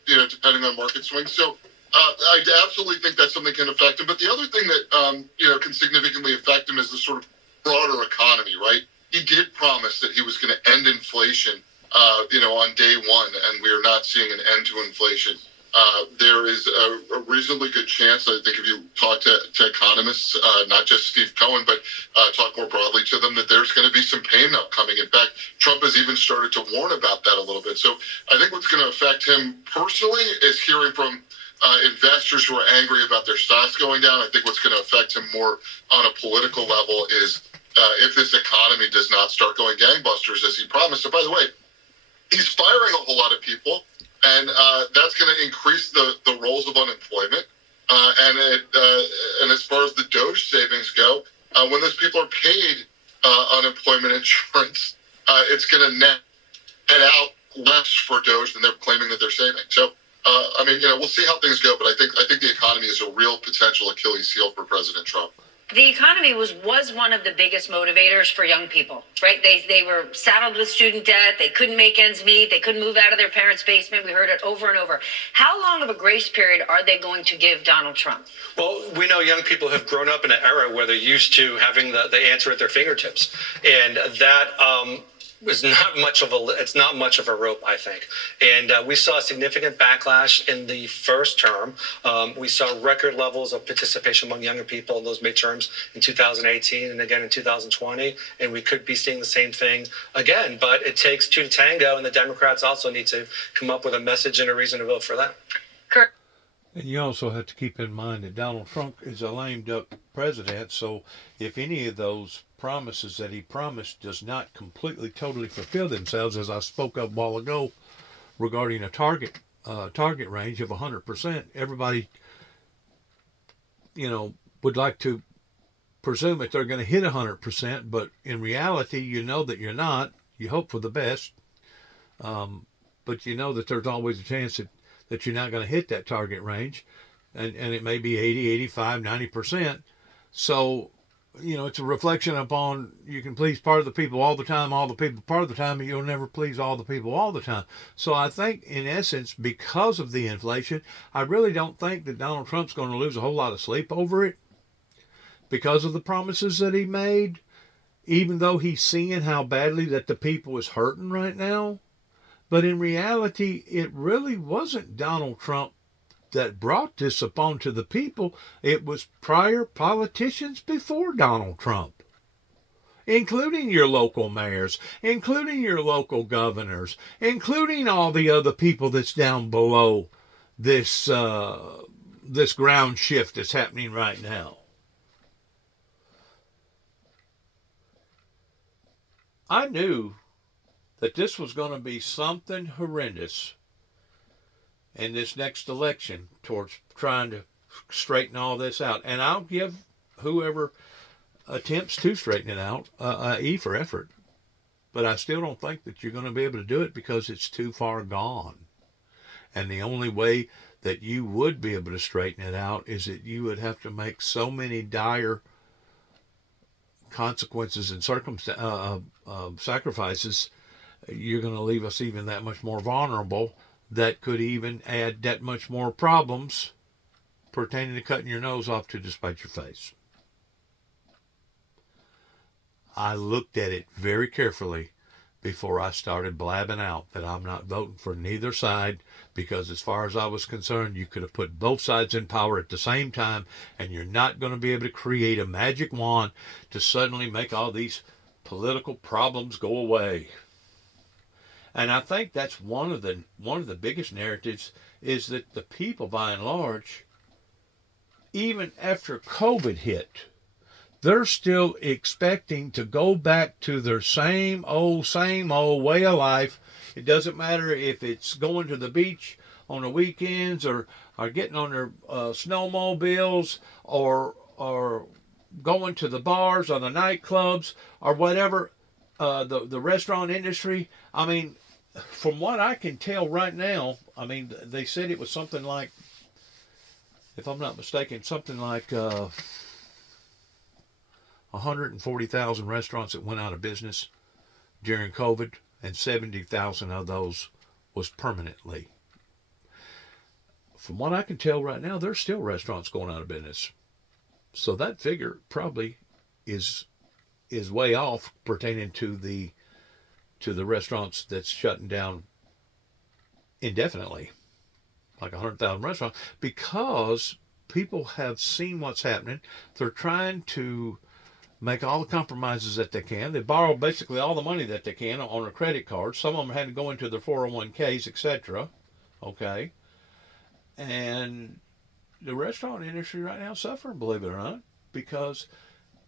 depending on market swings. So I absolutely think that's something that can affect him. But the other thing that, can significantly affect him is the sort of broader economy, right? He did promise that he was going to end inflation, on day one, and we are not seeing an end to inflation. There is a reasonably good chance, I think, if you talk to economists, not just Steve Cohen, but talk more broadly to them, that there's going to be some pain upcoming. In fact, Trump has even started to warn about that a little bit. So I think what's going to affect him personally is hearing from investors who are angry about their stocks going down. I think what's going to affect him more on a political level is if this economy does not start going gangbusters as he promised. So, by the way, he's firing a whole lot of people, and that's going to increase the rolls of unemployment. And as far as the Doge savings go, when those people are paid unemployment insurance, it's going to net out less for Doge than they're claiming that they're saving. So, I mean, we'll see how things go, but I think the economy is a real potential Achilles heel for President Trump. The economy was one of the biggest motivators for young people, right? They were saddled with student debt. They couldn't make ends meet. They couldn't move out of their parents' basement. We heard it over and over. How long of a grace period are they going to give Donald Trump? Well, we know young people have grown up in an era where they're used to having the answer at their fingertips, and that is not much of a rope, I think. And we saw a significant backlash in the first term. We saw record levels of participation among younger people in those midterms in 2018 and again in 2020. And we could be seeing the same thing again. But it takes two to tango, and the Democrats also need to come up with a message and a reason to vote for that. And you also have to keep in mind that Donald Trump is a lame duck president, so if any of those promises that he promised does not completely, totally fulfill themselves, as I spoke of a while ago regarding a target range of 100%, everybody, would like to presume that they're going to hit 100%, but in reality, you know that you're not. You hope for the best, but you know that there's always a chance that you're not going to hit that target range, and it may be 80, 85, 90%. So, it's a reflection upon you can please part of the people all the time, part of the time, and you'll never please all the people all the time. So I think, in essence, because of the inflation, I really don't think that Donald Trump's going to lose a whole lot of sleep over it because of the promises that he made, even though he's seeing how badly that the people is hurting right now. But in reality, it really wasn't Donald Trump that brought this upon to the people. It was prior politicians before Donald Trump, including your local mayors, including your local governors, including all the other people that's down below this ground shift that's happening right now. I knew that this was going to be something horrendous in this next election towards trying to straighten all this out. And I'll give whoever attempts to straighten it out an E for effort. But I still don't think that you're going to be able to do it because it's too far gone. And the only way that you would be able to straighten it out is that you would have to make so many dire consequences and sacrifices. You're going to leave us even that much more vulnerable. That could even add that much more problems pertaining to cutting your nose off to despite your face. I looked at it very carefully before I started blabbing out that I'm not voting for neither side, because as far as I was concerned, you could have put both sides in power at the same time, and you're not going to be able to create a magic wand to suddenly make all these political problems go away. And I think that's one of the biggest narratives is that the people, by and large, even after COVID hit, they're still expecting to go back to their same old way of life. It doesn't matter if it's going to the beach on the weekends or getting on their snowmobiles or going to the bars or the nightclubs or whatever, the restaurant industry. I mean, from what I can tell right now, I mean, they said it was something like, if I'm not mistaken, something like 140,000 restaurants that went out of business during COVID, and 70,000 of those was permanently. From what I can tell right now, there's still restaurants going out of business. So that figure probably is way off pertaining to the restaurants that's shutting down indefinitely, like 100,000 restaurants, because people have seen what's happening. They're trying to make all the compromises that they can. They borrow basically all the money that they can on their credit cards. Some of them had to go into their 401ks, etc. Okay. And the restaurant industry right now is suffering, believe it or not, because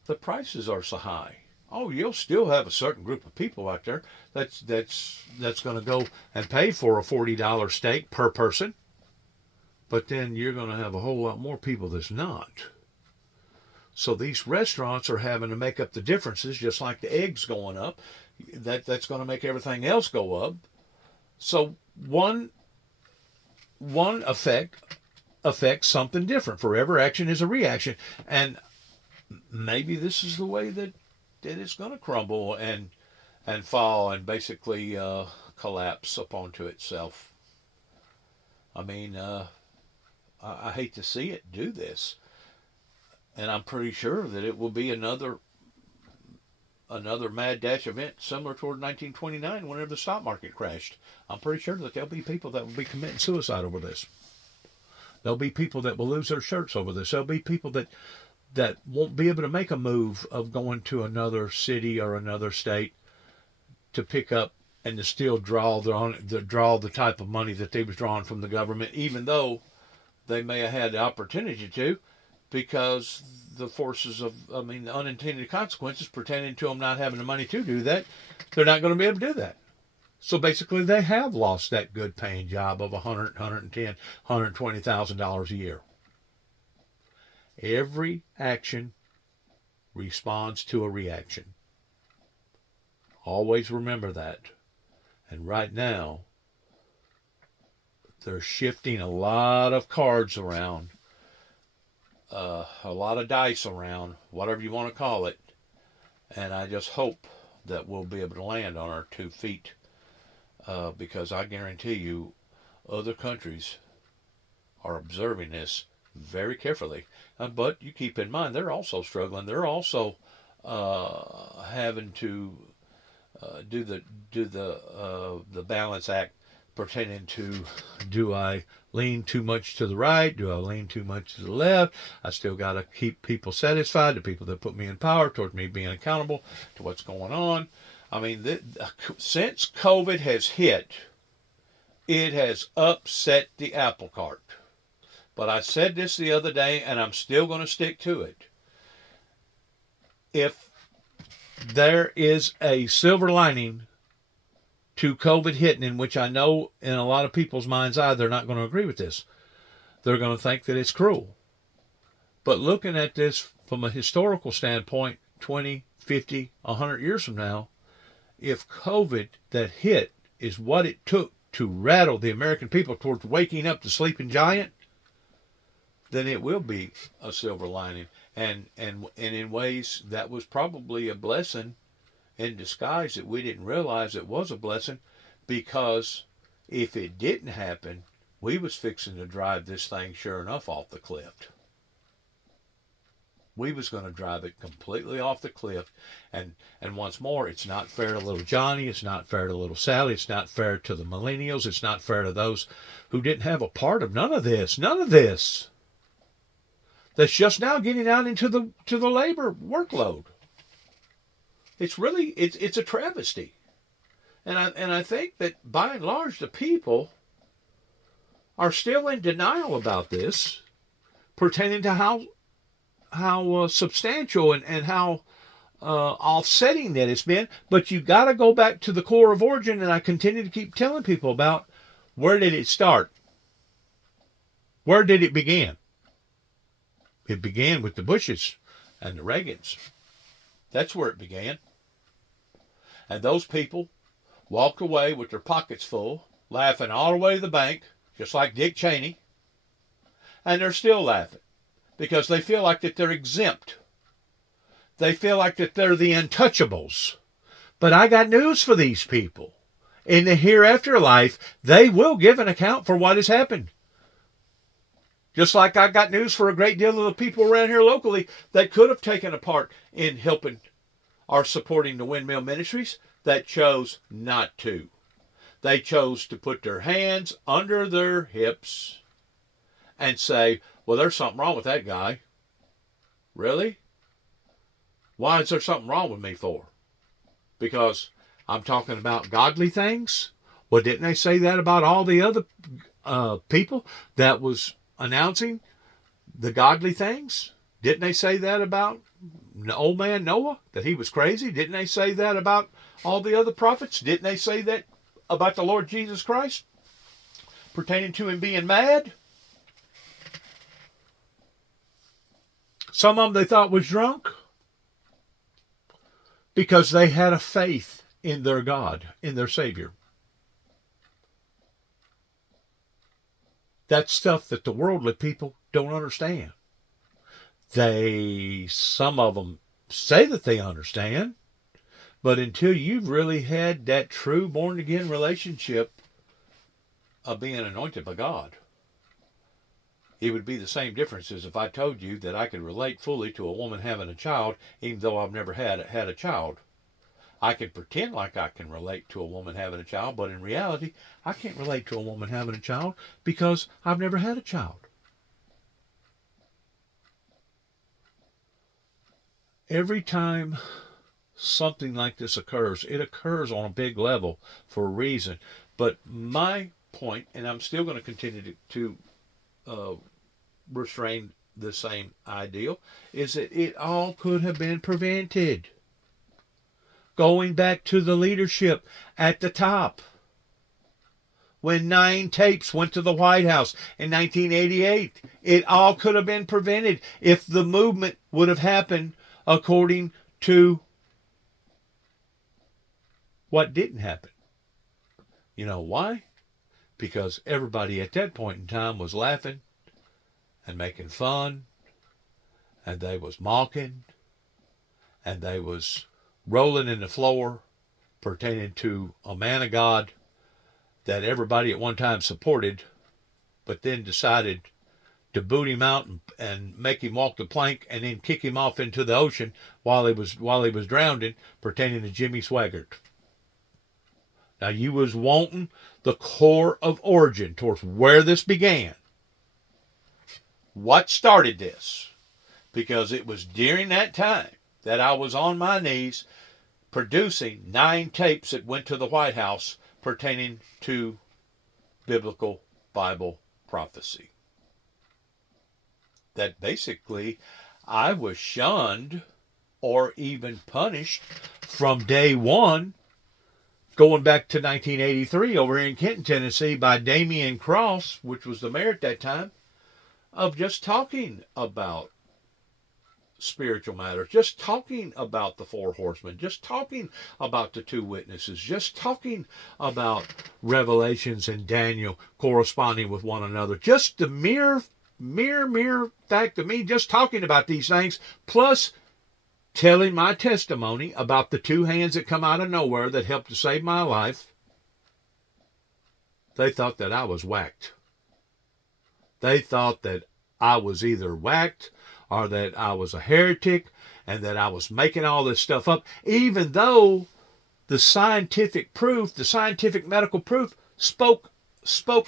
the prices are so high. oh, you'll still have a certain group of people out there that's going to go and pay for a $40 steak per person. But then you're going to have a whole lot more people that's not. So these restaurants are having to make up the differences, just like the eggs going up. That's going to make everything else go up. So one effect affects something different. For every action is a reaction. And maybe this is the way that it's going to crumble and fall and basically collapse upon to itself. I mean, I hate to see it do this. And I'm pretty sure that it will be another mad dash event similar toward 1929 whenever the stock market crashed. I'm pretty sure that there'll be people that will be committing suicide over this. There'll be people that will lose their shirts over this. There'll be people that won't be able to make a move of going to another city or another state to pick up and to still draw the type of money that they was drawing from the government, even though they may have had the opportunity to, because the forces of, the unintended consequences pertaining to them not having the money to do that, they're not going to be able to do that. So basically they have lost that good paying job of $100,000, $110,000, $120,000 a year. Every action responds to a reaction. Always remember that. And right now, they're shifting a lot of cards around, a lot of dice around, whatever you want to call it. And I just hope that we'll be able to land on our 2 feet, because I guarantee you other countries are observing this very carefully. But you keep in mind, they're also struggling. They're also having to do the balance act pertaining to, do I lean too much to the right? Do I lean too much to the left? I still got to keep people satisfied, the people that put me in power, towards me being accountable to what's going on. I mean, since COVID has hit, it has upset the apple cart. But I said this the other day, and I'm still going to stick to it. If there is a silver lining to COVID hitting, in which I know in a lot of people's mind's eye, they're not going to agree with this. They're going to think that it's cruel. But looking at this from a historical standpoint, 20, 50, 100 years from now, if COVID that hit is what it took to rattle the American people towards waking up the sleeping giant, then it will be a silver lining. And in ways, that was probably a blessing in disguise that we didn't realize it was a blessing, because if it didn't happen, we was fixing to drive this thing sure enough off the cliff. We was going to drive it completely off the cliff. And once more, it's not fair to little Johnny. It's not fair to little Sally. It's not fair to the millennials. It's not fair to those who didn't have a part of none of this. None of this. That's just now getting out into the labor workload. It's really, it's a travesty. And I think that by and large, the people are still in denial about this, pertaining to how substantial and how offsetting that it's been. But you got to go back to the core of origin, and I continue to keep telling people about, where did it start? Where did it begin? It began with the Bushes and the Reagans. That's where it began. And those people walked away with their pockets full, laughing all the way to the bank, just like Dick Cheney. And they're still laughing, because they feel like that they're exempt. They feel like that they're the untouchables. But I got news for these people. In the hereafter life, they will give an account for what has happened. Just like I got news for a great deal of the people around here locally that could have taken a part in helping or supporting the Windmill Ministries, that chose not to. They chose to put their hands under their hips and say, well, there's something wrong with that guy. Really? Why is there something wrong with me for? Because I'm talking about godly things? Well, didn't they say that about all the other people that was announcing the godly things? Didn't they say that about old man Noah, that he was crazy? Didn't they say that about all the other prophets? Didn't they say that about the Lord Jesus Christ pertaining to him being mad? Some of them they thought was drunk because they had a faith in their God, in their Savior. That's stuff that the worldly people don't understand. Some of them say that they understand, but until you've really had that true born-again relationship of being anointed by God, it would be the same difference as if I told you that I could relate fully to a woman having a child, even though I've never had a child. I can pretend like I can relate to a woman having a child, but in reality, I can't relate to a woman having a child because I've never had a child. Every time something like this occurs, it occurs on a big level for a reason. But my point, and I'm still going to continue to restrain the same ideal, is that it all could have been prevented. Going back to the leadership at the top. When 9 tapes went to the White House in 1988, it all could have been prevented if the movement would have happened according to what didn't happen. You know why? Because everybody at that point in time was laughing and making fun, and they was mocking, and they was rolling in the floor pertaining to a man of God that everybody at one time supported, but then decided to boot him out and make him walk the plank and then kick him off into the ocean while he was drowning, pertaining to Jimmy Swaggart. Now you was wanting the core of origin towards where this began. What started this? Because it was during that time that I was on my knees producing 9 tapes that went to the White House pertaining to biblical Bible prophecy. That basically I was shunned or even punished from day one, going back to 1983 over here in Kenton, Tennessee, by Damian Cross, which was the mayor at that time, of just talking about spiritual matters, just talking about the 4 horsemen, just talking about the 2 witnesses, just talking about Revelations and Daniel corresponding with one another. Just the mere fact of me just talking about these things, plus telling my testimony about the 2 hands that come out of nowhere that helped to save my life. They thought that I was whacked. They thought that I was either whacked or that I was a heretic and that I was making all this stuff up, even though the scientific proof, the scientific medical proof spoke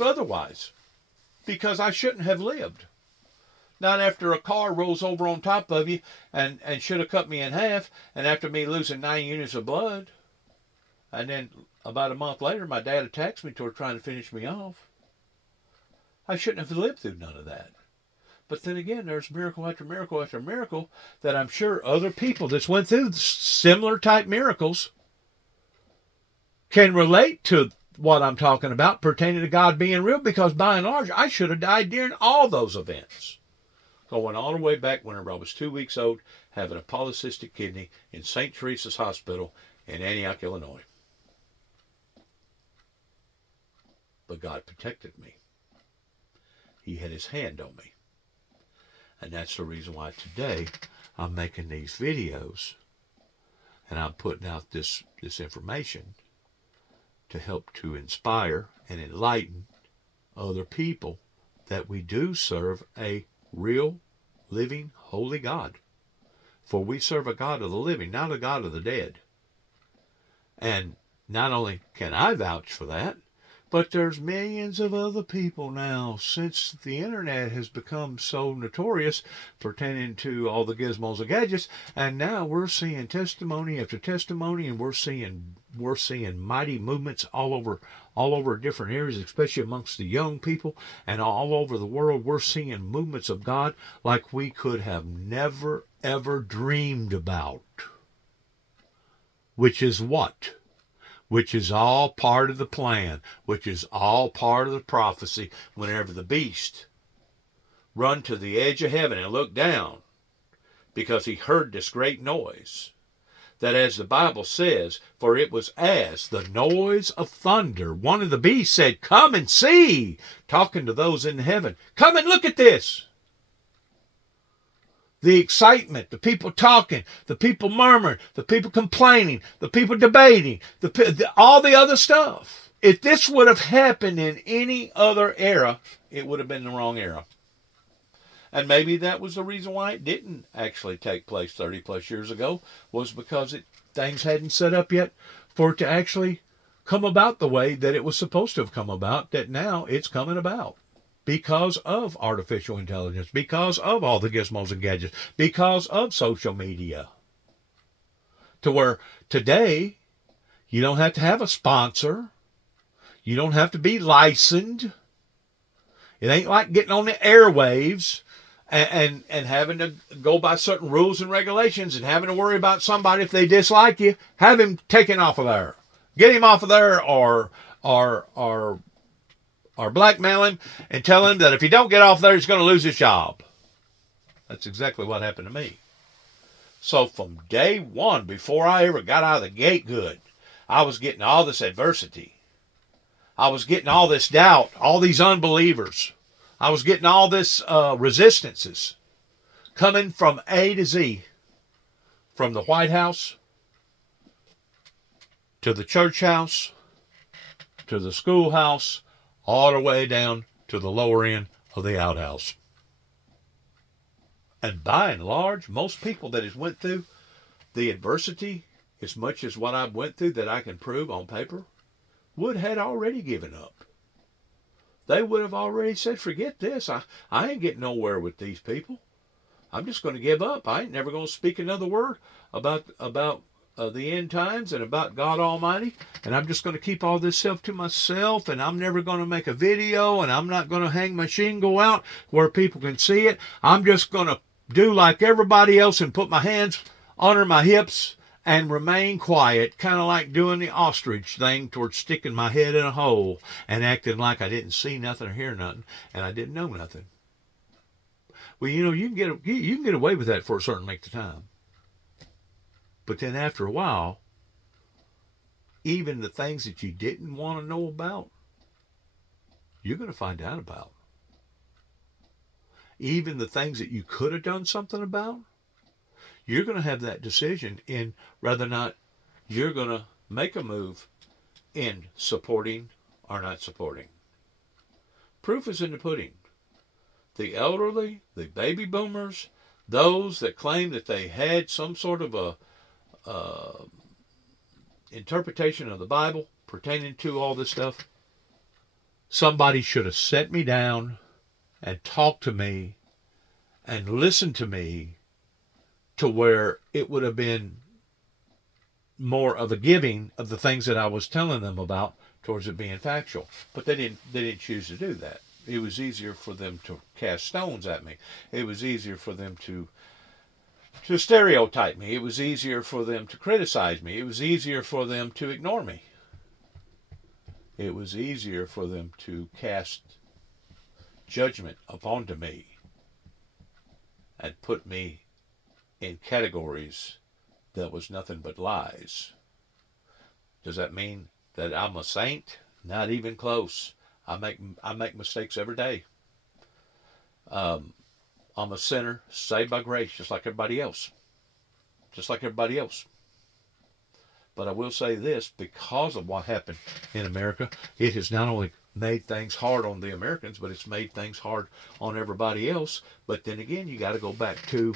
otherwise, because I shouldn't have lived. Not after a car rolls over on top of you and should have cut me in half, and after me losing 9 units of blood, and then about a month later my dad attacks me toward trying to finish me off. I shouldn't have lived through none of that. But then again, there's miracle after miracle after miracle that I'm sure other people that's went through similar type miracles can relate to what I'm talking about pertaining to God being real, because by and large, I should have died during all those events. Going all the way back whenever I was 2 weeks old, having a polycystic kidney in St. Teresa's Hospital in Antioch, Illinois. But God protected me. He had his hand on me. And that's the reason why today I'm making these videos and I'm putting out this information to help to inspire and enlighten other people that we do serve a real, living, holy God. For we serve a God of the living, not a God of the dead. And not only can I vouch for that, But there's millions of other people now, since the internet has become so notorious pertaining to all the gizmos and gadgets, and now we're seeing testimony after testimony, and we're seeing mighty movements all over different areas, especially amongst the young people, and all over the world. We're seeing movements of God like we could have never ever dreamed about. Which is what? Which is all part of the plan, which is all part of the prophecy. Whenever the beast run to the edge of heaven and looked down, because he heard this great noise, that as the Bible says, for it was as the noise of thunder. One of the beasts said, come and see, talking to those in heaven. Come and look at this. The excitement, the people talking, the people murmuring, the people complaining, the people debating, all the other stuff. If this would have happened in any other era, it would have been the wrong era. And maybe that was the reason why it didn't actually take place 30 plus years ago, was because things hadn't set up yet for it to actually come about the way that it was supposed to have come about, that now it's coming about. Because of artificial intelligence, because of all the gizmos and gadgets, because of social media. To where today, you don't have to have a sponsor. You don't have to be licensed. It ain't like getting on the airwaves and having to go by certain rules and regulations and having to worry about somebody if they dislike you. Have him taken off of there. Get him off of there or blackmail him and tell him that if he don't get off there, he's going to lose his job. That's exactly what happened to me. So from day one, before I ever got out of the gate good, I was getting all this adversity. I was getting all this doubt, all these unbelievers. I was getting all this resistances coming from A to Z, from the White House to the church house to the schoolhouse, all the way down to the lower end of the outhouse. And by and large, most people that has went through the adversity as much as what I went through that I can prove on paper had already given up. They would have already said, forget this. I ain't getting nowhere with these people. I'm just going to give up. I ain't never going to speak another word about the end times and about God Almighty, and I'm just going to keep all this stuff to myself, and I'm never going to make a video, and I'm not going to hang my shingle out where people can see it. I'm just going to do like everybody else and put my hands under my hips and remain quiet, kind of like doing the ostrich thing towards sticking my head in a hole and acting like I didn't see nothing or hear nothing, and I didn't know nothing. Well, you can get away with that for a certain length of time. But then after a while, even the things that you didn't want to know about, you're going to find out about. Even the things that you could have done something about, you're going to have that decision in whether or not you're going to make a move in supporting or not supporting. Proof is in the pudding. The elderly, the baby boomers, those that claim that they had some sort of a interpretation of the Bible pertaining to all this stuff, somebody should have set me down and talked to me and listened to me to where it would have been more of a giving of the things that I was telling them about towards it being factual. But they didn't choose to do that. It was easier for them to cast stones at me. It was easier for them to stereotype me. It was easier for them to criticize me. It was easier for them to ignore me. It was easier for them to cast judgment upon to me and put me in categories that was nothing but lies. Does that mean that I'm a saint? Not even close. I make mistakes every day. I'm a sinner saved by grace, just like everybody else. Just like everybody else. But I will say this, because of what happened in America, it has not only made things hard on the Americans, but it's made things hard on everybody else. But then again, you got to go back to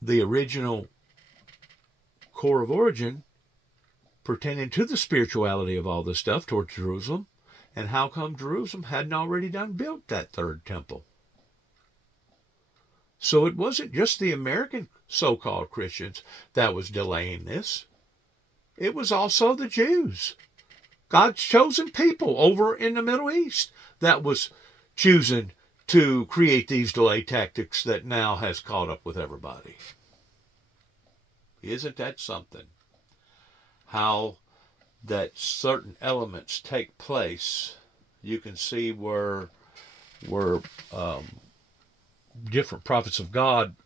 the original core of origin pertaining to the spirituality of all this stuff towards Jerusalem. And how come Jerusalem hadn't already done built that third temple? So it wasn't just the American so-called Christians that was delaying this. It was also the Jews, God's chosen people over in the Middle East, that was choosing to create these delay tactics that now has caught up with everybody. Isn't that something? How that certain elements take place. You can see where different prophets of God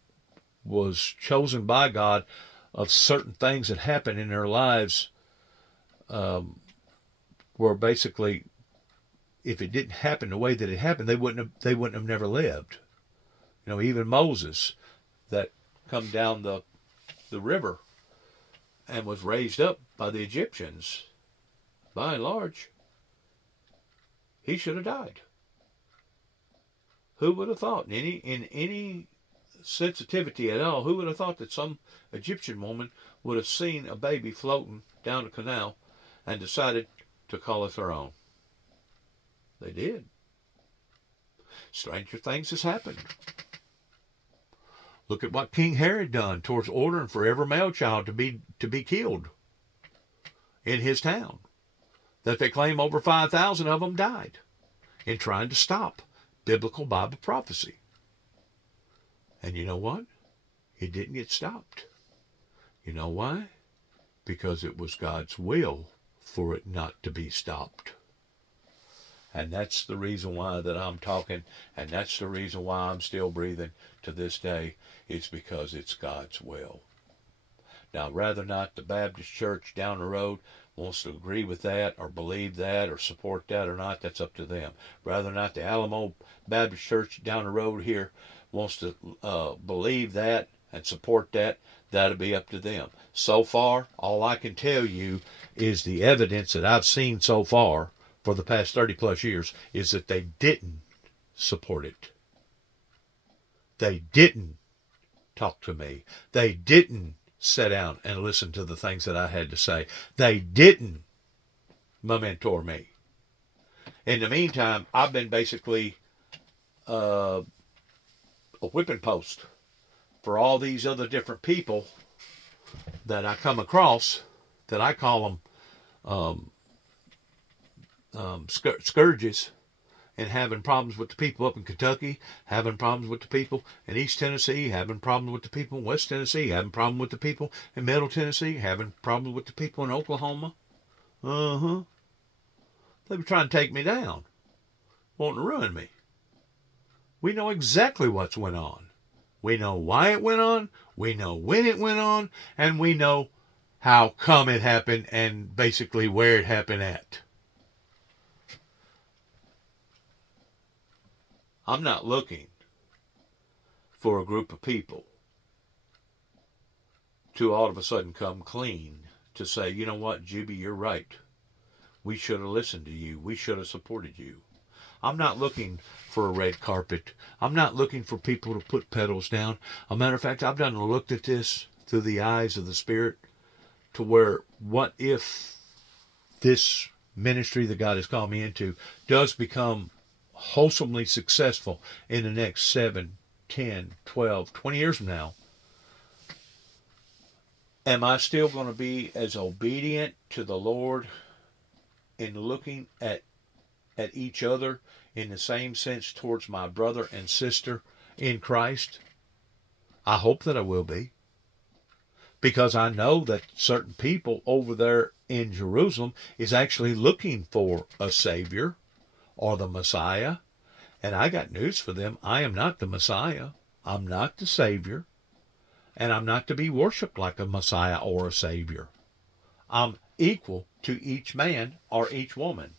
was chosen by God of certain things that happen in their lives, where basically, if it didn't happen the way that it happened, they wouldn't have never lived. You know, even Moses, that come down the river and was raised up by the Egyptians, by and large, he should have died. Who would have thought, in any sensitivity at all, who would have thought that some Egyptian woman would have seen a baby floating down a canal and decided to call it her own? They did. Stranger things has happened. Look at what King Herod done towards ordering for every male child to be killed in his town. That they claim over 5,000 of them died in trying to stop biblical Bible prophecy. And you know what? It didn't get stopped. You know why? Because it was God's will for it not to be stopped. And that's the reason why that I'm talking, and that's the reason why I'm still breathing to this day. It's because it's God's will. Now, rather not the Baptist church down the road wants to agree with that or believe that or support that or not, that's up to them. Rather not the Alamo Baptist church down the road here wants to believe that and support that, that'll be up to them. So far, all I can tell you is the evidence that I've seen so far for the past 30 plus years is that they didn't support it. They didn't talk to me. They didn't sit down and listen to the things that I had to say. They didn't mentor me. In the meantime, I've been basically a whipping post for all these other different people that I come across, that I call them scourges, and having problems with the people up in Kentucky, having problems with the people in East Tennessee, having problems with the people in West Tennessee, having problems with the people in Middle Tennessee, having problems with the people in Oklahoma. They were trying to take me down, wanting to ruin me. We know exactly what's went on. We know why it went on, we know when it went on, and we know how come it happened and basically where it happened at. I'm not looking for a group of people to all of a sudden come clean to say, you know what, Juby, you're right. We should have listened to you. We should have supported you. I'm not looking for a red carpet. I'm not looking for people to put pedals down. As a matter of fact, I've done looked at this through the eyes of the Spirit to where, what if this ministry that God has called me into does become wholesomely successful in the next 7, 10, 12, 20 years from now? Am I still going to be as obedient to the Lord in looking at each other in the same sense towards my brother and sister in Christ? I hope that I will be. Because I know that certain people over there in Jerusalem is actually looking for a Savior or the Messiah. And I got news for them. I am not the Messiah. I'm not the Savior. And I'm not to be worshipped like a Messiah or a Savior. I'm equal to each man or each woman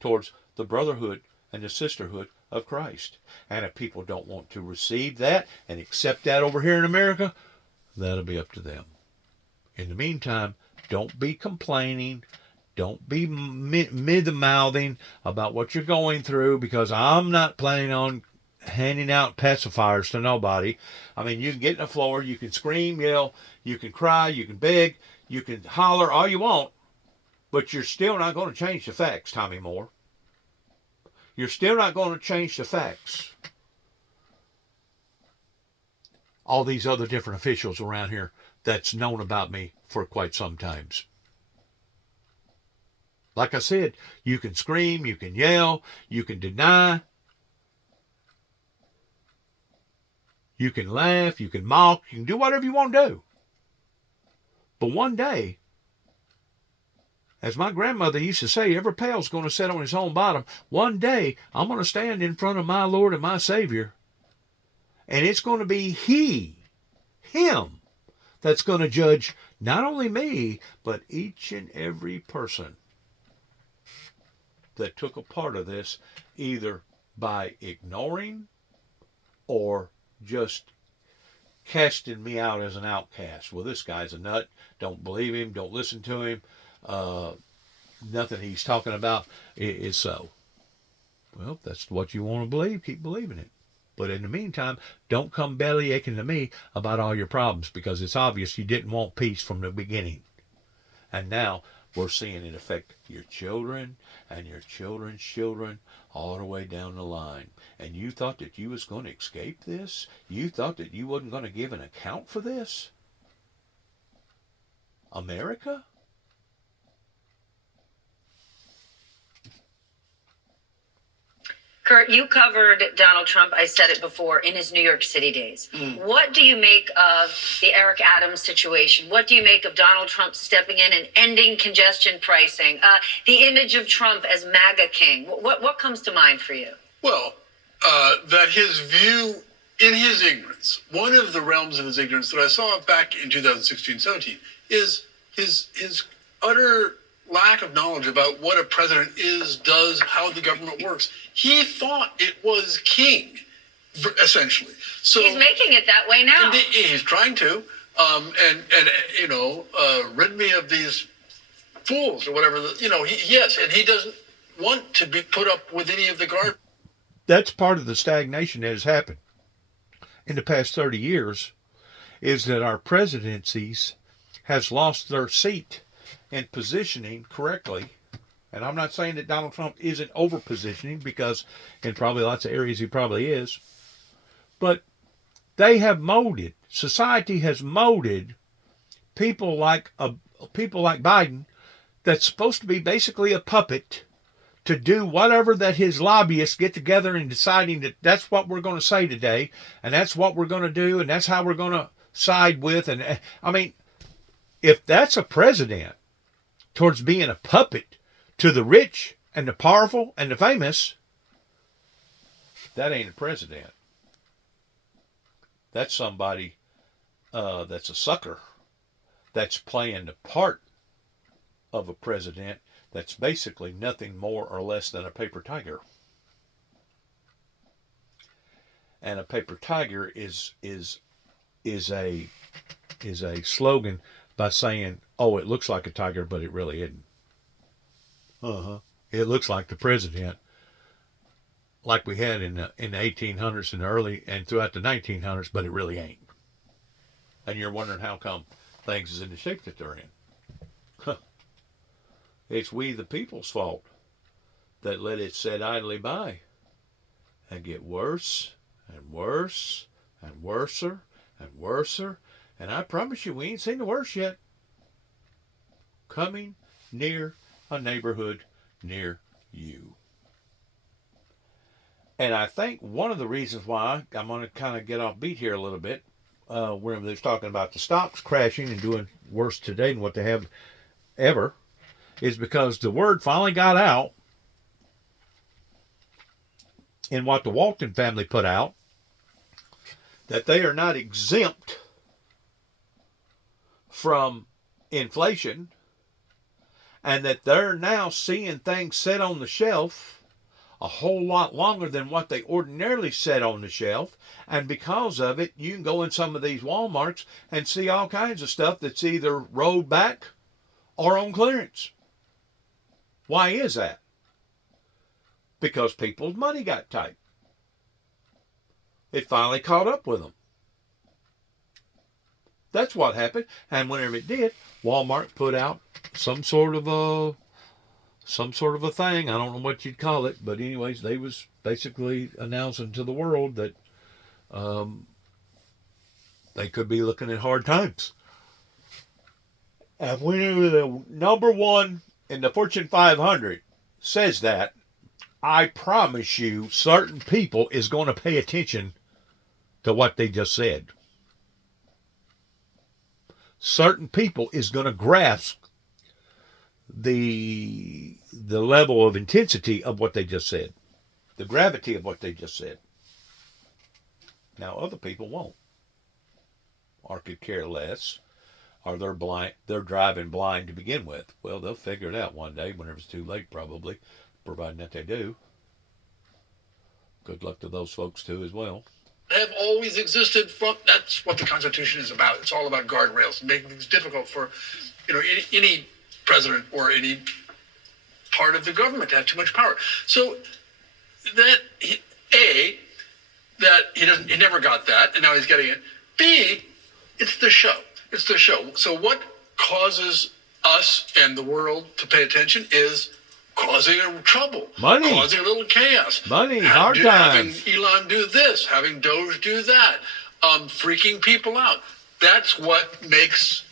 towards the brotherhood and the sisterhood of Christ. And if people don't want to receive that and accept that over here in America, that'll be up to them. In the meantime, don't be complaining. Don't be mid-mouthing about what you're going through, because I'm not planning on handing out pacifiers to nobody. I mean, you can get in the floor, you can scream, yell, you can cry, you can beg, You can holler all you want, but you're still not going to change the facts, Tommy Moore. You're still not going to change the facts. All these other different officials around here that's known about me for quite some times. Like I said, you can scream, you can yell, you can deny, you can laugh, you can mock, you can do whatever you want to do. But one day, as my grandmother used to say, every pail's going to sit on its own bottom. One day, I'm going to stand in front of my Lord and my Savior, and it's going to be Him, that's going to judge not only me, but each and every person that took a part of this, either by ignoring or just casting me out as an outcast. Well, this guy's a nut. Don't believe him. Don't listen to him. Nothing he's talking about is so. Well, if that's what you want to believe, keep believing it. But in the meantime, don't come belly aching to me about all your problems, because it's obvious you didn't want peace from the beginning. And now we're seeing it affect your children and your children's children all the way down the line. And you thought that you was going to escape this? You thought that you wasn't going to give an account for this? America? Kurt, you covered Donald Trump, I said it before, in his New York City days. What do you make of the Eric Adams situation? What do you make of Donald Trump stepping in and ending congestion pricing? The image of Trump as MAGA king. What comes to mind for you? Well, that his view in his ignorance, one of the realms of his ignorance that I saw back in 2016-17 is his utter lack of knowledge about what a president is, does, how the government works. He thought it was king, essentially. So he's making it that way now. He's trying to, rid me of these fools or whatever. Yes, and he doesn't want to be put up with any of the garbage. That's part of the stagnation that has happened in the past 30 years, is that our presidencies has lost their seat and positioning correctly. And I'm not saying that Donald Trump isn't over positioning, because in probably lots of areas he probably is. But they have molded, society has molded people like Biden, that's supposed to be basically a puppet to do whatever that his lobbyists get together and deciding that that's what we're going to say today, and that's what we're going to do, and that's how we're going to side with. And I mean, if that's a president towards being a puppet to the rich and the powerful and the famous, that ain't a president. That's somebody that's a sucker, that's playing the part of a president, that's basically nothing more or less than a paper tiger. And a paper tiger is a slogan by saying, oh, it looks like a tiger, but it really isn't. It looks like the president, like we had in the 1800s and early and throughout the 1900s, but it really ain't. And you're wondering how come things is in the shape that they're in. It's we the people's fault that let it sit idly by and get worse and worse and worser and worser. And I promise you, we ain't seen the worst yet. Coming near a neighborhood near you. And I think one of the reasons why, I'm going to kind of get off beat here a little bit, where they're talking about the stocks crashing and doing worse today than what they have ever, is because the word finally got out in what the Walton family put out, that they are not exempt from inflation, and that they're now seeing things set on the shelf a whole lot longer than what they ordinarily set on the shelf. And because of it, you can go in some of these Walmarts and see all kinds of stuff that's either rolled back or on clearance. Why is that? Because people's money got tight. It finally caught up with them. That's what happened. And whenever it did, Walmart put out some sort of a thing. I don't know what you'd call it, but anyways, they was basically announcing to the world that they could be looking at hard times. And when the number one in the Fortune 500 says that, I promise you, certain people is going to pay attention to what they just said. Certain people is going to grasp the level of intensity of what they just said, the gravity of what they just said. Now, other people won't, or could care less, or they're driving blind to begin with. Well, they'll figure it out one day whenever it's too late, probably, providing that they do. Good luck to those folks too as well. Have always existed from. That's what the Constitution is about. It's all about guardrails, making things difficult for, any president or any part of the government to have too much power. So that he never got that, and now he's getting it. B, it's the show. It's the show. So what causes us and the world to pay attention is causing trouble, money, causing a little chaos, money, hard times. Having Elon do this, having Doge do that, freaking people out. That's what makes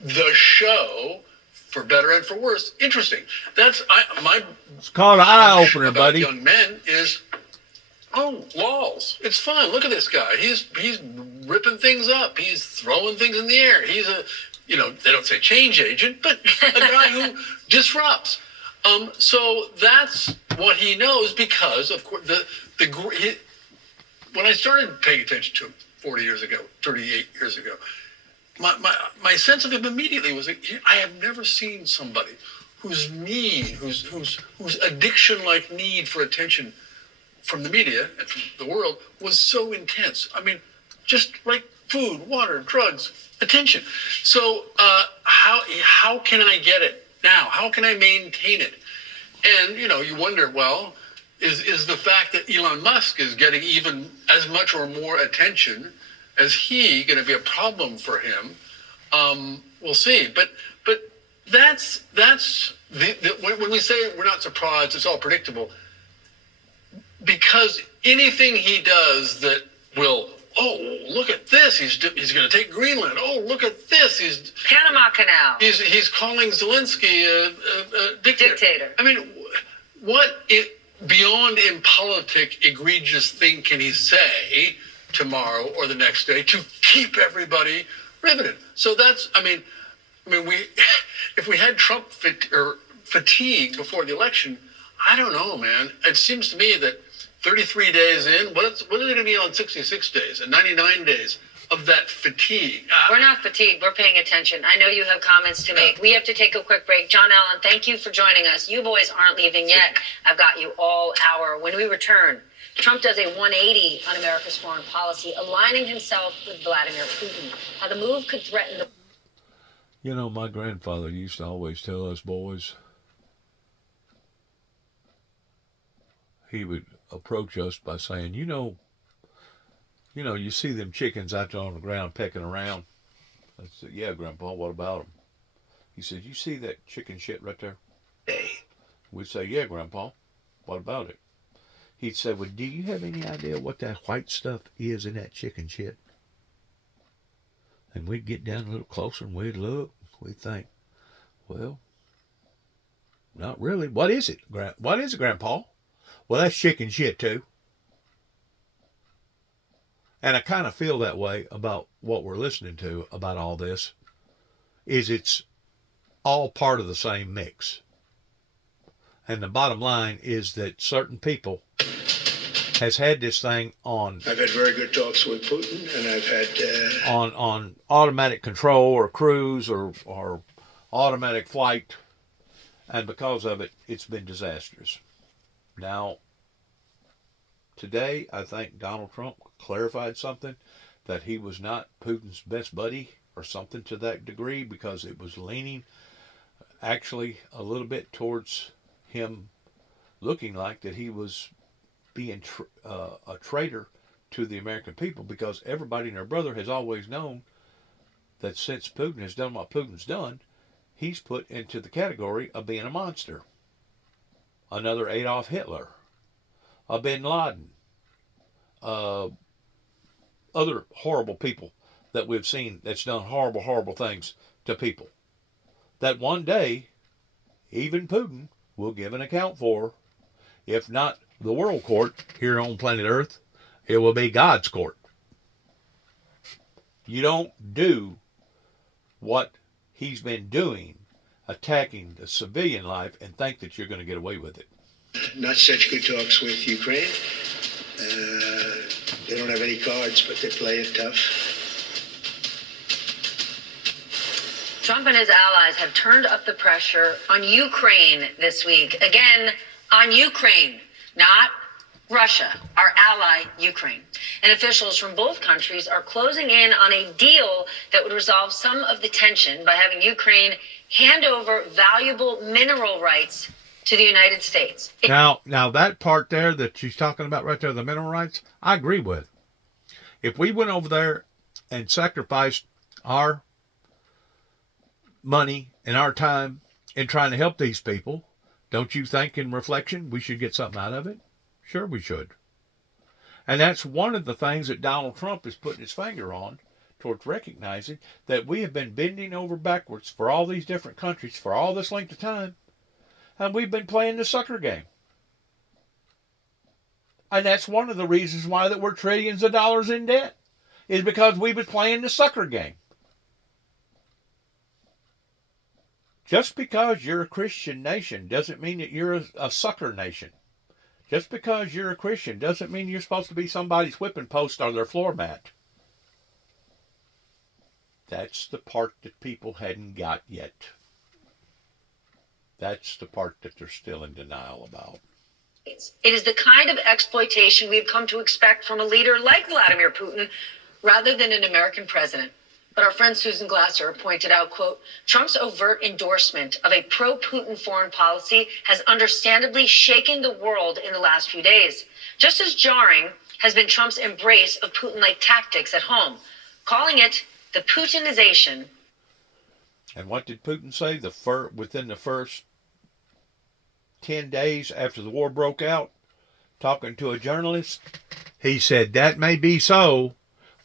the show, for better and for worse, interesting. It's called an eye opener, buddy. Young men is, lols. It's fun. Look at this guy. He's ripping things up. He's throwing things in the air. He's a, they don't say change agent, but a guy who disrupts. So that's what he knows because, of course, when I started paying attention to him 38 years ago, my sense of him immediately was like, I have never seen somebody whose need, whose addiction-like need for attention from the media and from the world was so intense. I mean, just like food, water, drugs, attention. So how can I get it now? How can I maintain it? And, you wonder, well, is the fact that Elon Musk is getting even as much or more attention as he going to be a problem for him? We'll see. But that's when we say we're not surprised, it's all predictable. Because anything he does that will, look at this, he's going to take Greenland. Oh, look at this, he's Panama Canal. He's calling Zelensky a dictator. I mean, what beyond impolitic, egregious thing can he say tomorrow or the next day to keep everybody riveted? So that's, we if we had Trump fatigue before the election, I don't know, man. It seems to me that 33 days in, what is it going to be on 66 days and 99 days of that fatigue? We're not fatigued. We're paying attention. I know you have comments to make. We have to take a quick break. John Allen, thank you for joining us. You boys aren't leaving yet. I've got you all hour. When we return, Trump does a 180 on America's foreign policy, aligning himself with Vladimir Putin. How the move could threaten the... My grandfather used to always tell us boys, he would approach us by saying, you see them chickens out there on the ground pecking around. I said, yeah, Grandpa, what about them? He said, you see that chicken shit right there? We'd say, yeah, Grandpa, what about it? He'd say, well, do you have any idea what that white stuff is in that chicken shit? And we'd get down a little closer and we'd look. We'd think, well, not really. What is it, Grandpa? Well, that's chicken shit too. And I kind of feel that way about what we're listening to about all this, is it's all part of the same mix. And the bottom line is that certain people has had this thing on... I've had very good talks with Putin, and I've had... on automatic control or cruise or automatic flight, and because of it, it's been disastrous. Now, today, I think Donald Trump clarified something, that he was not Putin's best buddy or something to that degree, because it was leaning actually a little bit towards him looking like that he was being a traitor to the American people, because everybody and their brother has always known that since Putin has done what Putin's done, he's put into the category of being a monster. Another Adolf Hitler, a Bin Laden, other horrible people that we've seen that's done horrible, horrible things to people. That one day, even Putin will give an account for. If not the world court here on planet Earth, it will be God's court. You don't do what he's been doing, attacking the civilian life, and think that you're going to get away with it. Not such good talks with Ukraine. They don't have any cards, but they play it tough. Trump and his allies have turned up the pressure on Ukraine this week. Again, on Ukraine, not Russia, our ally, Ukraine. And officials from both countries are closing in on a deal that would resolve some of the tension by having Ukraine hand over valuable mineral rights to the United States. Now that part there that she's talking about right there, the mineral rights, I agree with. If we went over there and sacrificed our money and our time in trying to help these people, don't you think in reflection we should get something out of it? Sure we should. And that's one of the things that Donald Trump is putting his finger on towards recognizing that we have been bending over backwards for all these different countries for all this length of time, and we've been playing the sucker game. And that's one of the reasons why that we're trillions of dollars in debt, is because we was playing the sucker game. Just because you're a Christian nation doesn't mean that you're a sucker nation. Just because you're a Christian doesn't mean you're supposed to be somebody's whipping post or their floor mat. That's the part that people hadn't got yet. That's the part that they're still in denial about. It is the kind of exploitation we've come to expect from a leader like Vladimir Putin rather than an American president. But our friend Susan Glasser pointed out, quote, Trump's overt endorsement of a pro-Putin foreign policy has understandably shaken the world in the last few days. Just as jarring has been Trump's embrace of Putin-like tactics at home, calling it the Putinization. And what did Putin say within the first 10 days after the war broke out, talking to a journalist? He said, that may be so,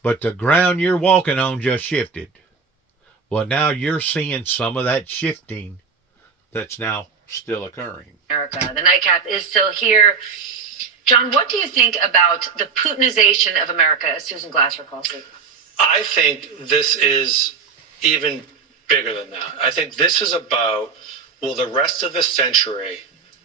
but the ground you're walking on just shifted. Well, now you're seeing some of that shifting that's now still occurring. America, the nightcap is still here. John, what do you think about the Putinization of America, as Susan Glasser calls it? I think this is even bigger than that. I think this is about, will the rest of the century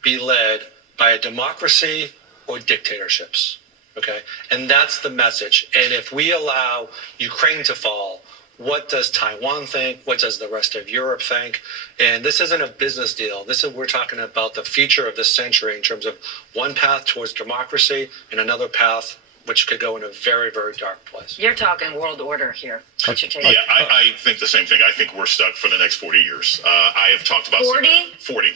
be led by a democracy or dictatorships? Okay, and that's the message. And if we allow Ukraine to fall, what does Taiwan think? What does the rest of Europe think? And this isn't a business deal. We're talking about the future of this century in terms of one path towards democracy and another path which could go in a very, very dark place. You're talking world order here. What's your take? Yeah, I think the same thing. I think we're stuck for the next 40 years. I have talked about 40.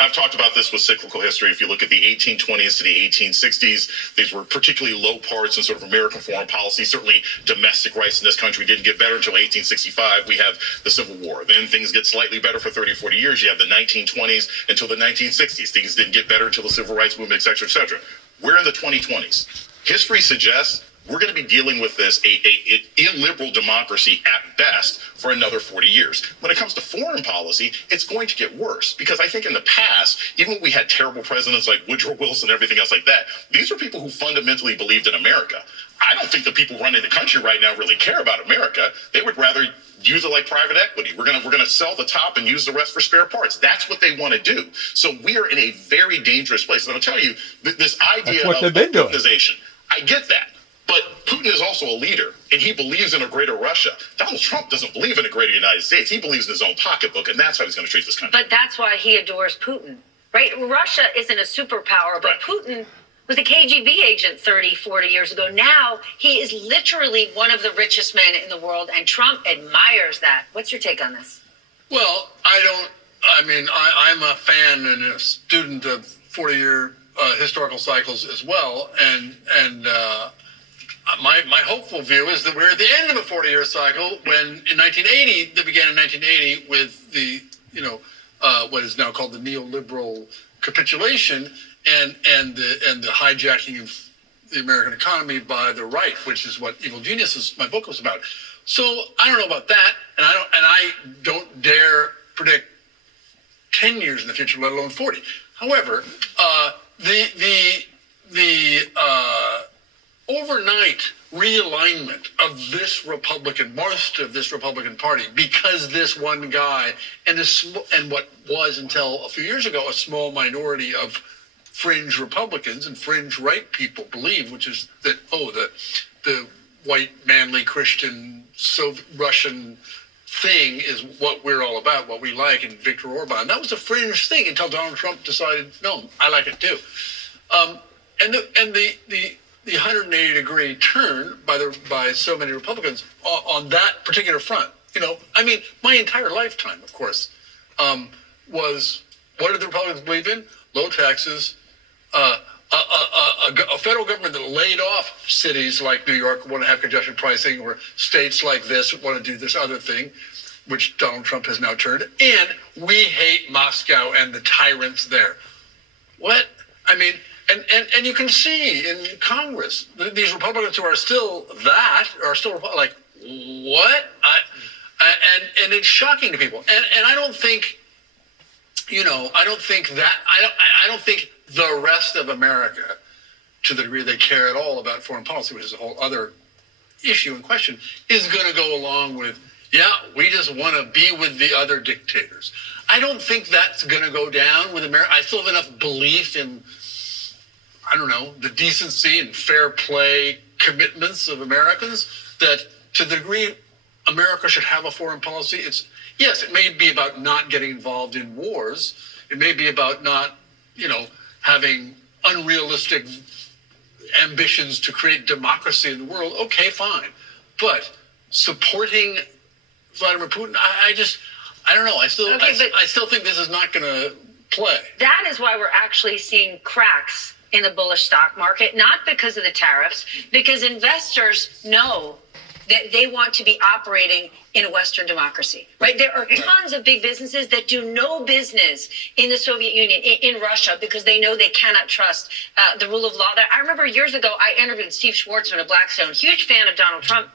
I've talked about this with cyclical history. If you look at the 1820s to the 1860s, these were particularly low parts in sort of American foreign policy. Certainly domestic rights in this country didn't get better until 1865. We have the Civil War. Then things get slightly better for 30, 40 years. You have the 1920s until the 1960s. Things didn't get better until the Civil Rights Movement, et cetera, et cetera. We're in the 2020s. History suggests we're going to be dealing with this, a illiberal democracy at best, for another 40 years. When it comes to foreign policy, it's going to get worse, because I think in the past, even when we had terrible presidents like Woodrow Wilson and everything else like that, these were people who fundamentally believed in America. I don't think the people running the country right now really care about America. They would rather use it like private equity. We're gonna sell the top and use the rest for spare parts. That's what they want to do. So we are in a very dangerous place. And I'll tell you, this idea of Putinization, I get that. But Putin is also a leader, and he believes in a greater Russia. Donald Trump doesn't believe in a greater United States. He believes in his own pocketbook, and that's how he's going to treat this country. But that's why he adores Putin, right? Russia isn't a superpower, but Putin was a KGB agent 30, 40 years ago. Now he is literally one of the richest men in the world, and Trump admires that. What's your take on this? Well, I'm a fan and a student of 40-year historical cycles as well, and my hopeful view is that we're at the end of a 40-year cycle when in 1980, that began in 1980 with the, what is now called the neoliberal capitulation and the hijacking of the American economy by the right, which is what Evil Geniuses, my book, was about. So I don't know about that, and I don't dare predict 10 years in the future, let alone 40. However, the overnight realignment of this Republican, most of this Republican Party, because this one guy and what was until a few years ago a small minority of fringe Republicans and fringe right people believe, which is that the white manly Christian Russian thing is what we're all about, what we like, and Viktor Orban. That was a fringe thing until Donald Trump decided, no, I like it too. And the 180-degree turn by so many Republicans on that particular front. My entire lifetime, of course, was, what did the Republicans believe in? Low taxes, a federal government that laid off cities like New York want to have congestion pricing, or states like this want to do this other thing, which Donald Trump has now turned. And we hate Moscow and the tyrants there. What? And you can see in Congress, these Republicans who are still like, what? And it's shocking to people. And I don't think, I don't think the rest of America, to the degree they care at all about foreign policy, which is a whole other issue in question, is going to go along with, we just want to be with the other dictators. I don't think that's going to go down with America. I still have enough belief in, the decency and fair play commitments of Americans that, to the degree America should have a foreign policy, it may be about not getting involved in wars. It may be about not, having unrealistic ambitions to create democracy in the world. Okay, fine. But supporting Vladimir Putin, I don't know. I still think this is not going to play. That is why we're actually seeing cracks in the bullish stock market, not because of the tariffs, because investors know that they want to be operating in a Western democracy, right? There are tons of big businesses that do no business in the Soviet Union, in Russia, because they know they cannot trust the rule of law. I remember years ago, I interviewed Steve Schwarzman of Blackstone, huge fan of Donald Trump.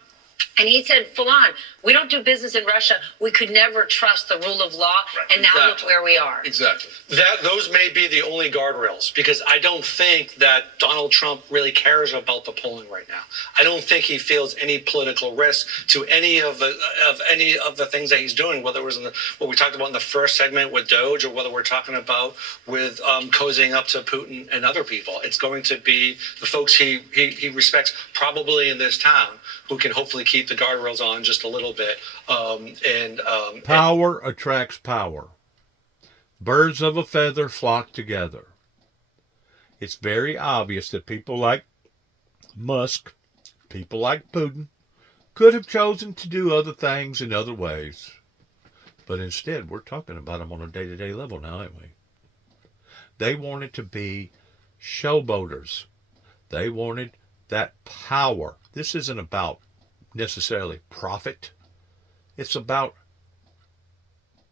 And he said, full on, we don't do business in Russia. We could never trust the rule of law. Right. And now look where we are. Exactly. Those may be the only guardrails, because I don't think that Donald Trump really cares about the polling right now. I don't think he feels any political risk to any of the things that he's doing, whether it was what we talked about in the first segment with Doge, or whether we're talking about with cozying up to Putin and other people. It's going to be the folks he respects, probably in this town, who can hopefully keep the guardrails on just a little bit. Power attracts power. Birds of a feather flock together. It's very obvious that people like Musk, people like Putin, could have chosen to do other things in other ways. But instead, we're talking about them on a day-to-day level now, aren't we? They wanted to be showboaters. They wanted that power. This isn't about necessarily profit. It's about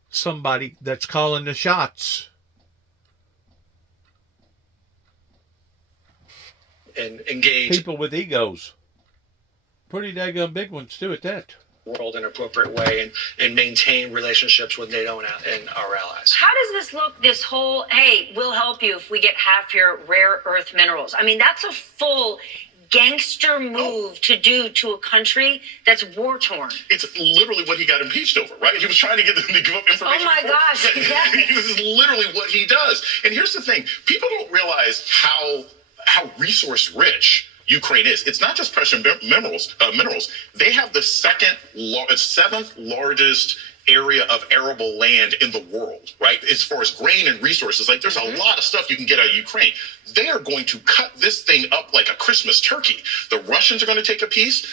somebody that's calling the shots. And engage people with egos. Pretty daggone big ones too at that. World in an appropriate way and maintain relationships with NATO and our allies. How does this look, this whole, hey, we'll help you if we get half your rare earth minerals? I mean, that's a full gangster move to do to a country that's war-torn. It's literally what he got impeached over, right? He was trying to get them to give up information. Oh my gosh, yes. This is literally what he does. And here's the thing. People don't realize how resource rich Ukraine is. It's not just precious minerals. They have the seventh largest area of arable land in the world, right? As far as grain and resources, like there's a lot of stuff you can get out of Ukraine. They are going to cut this thing up like a Christmas turkey. The Russians are going to take a piece.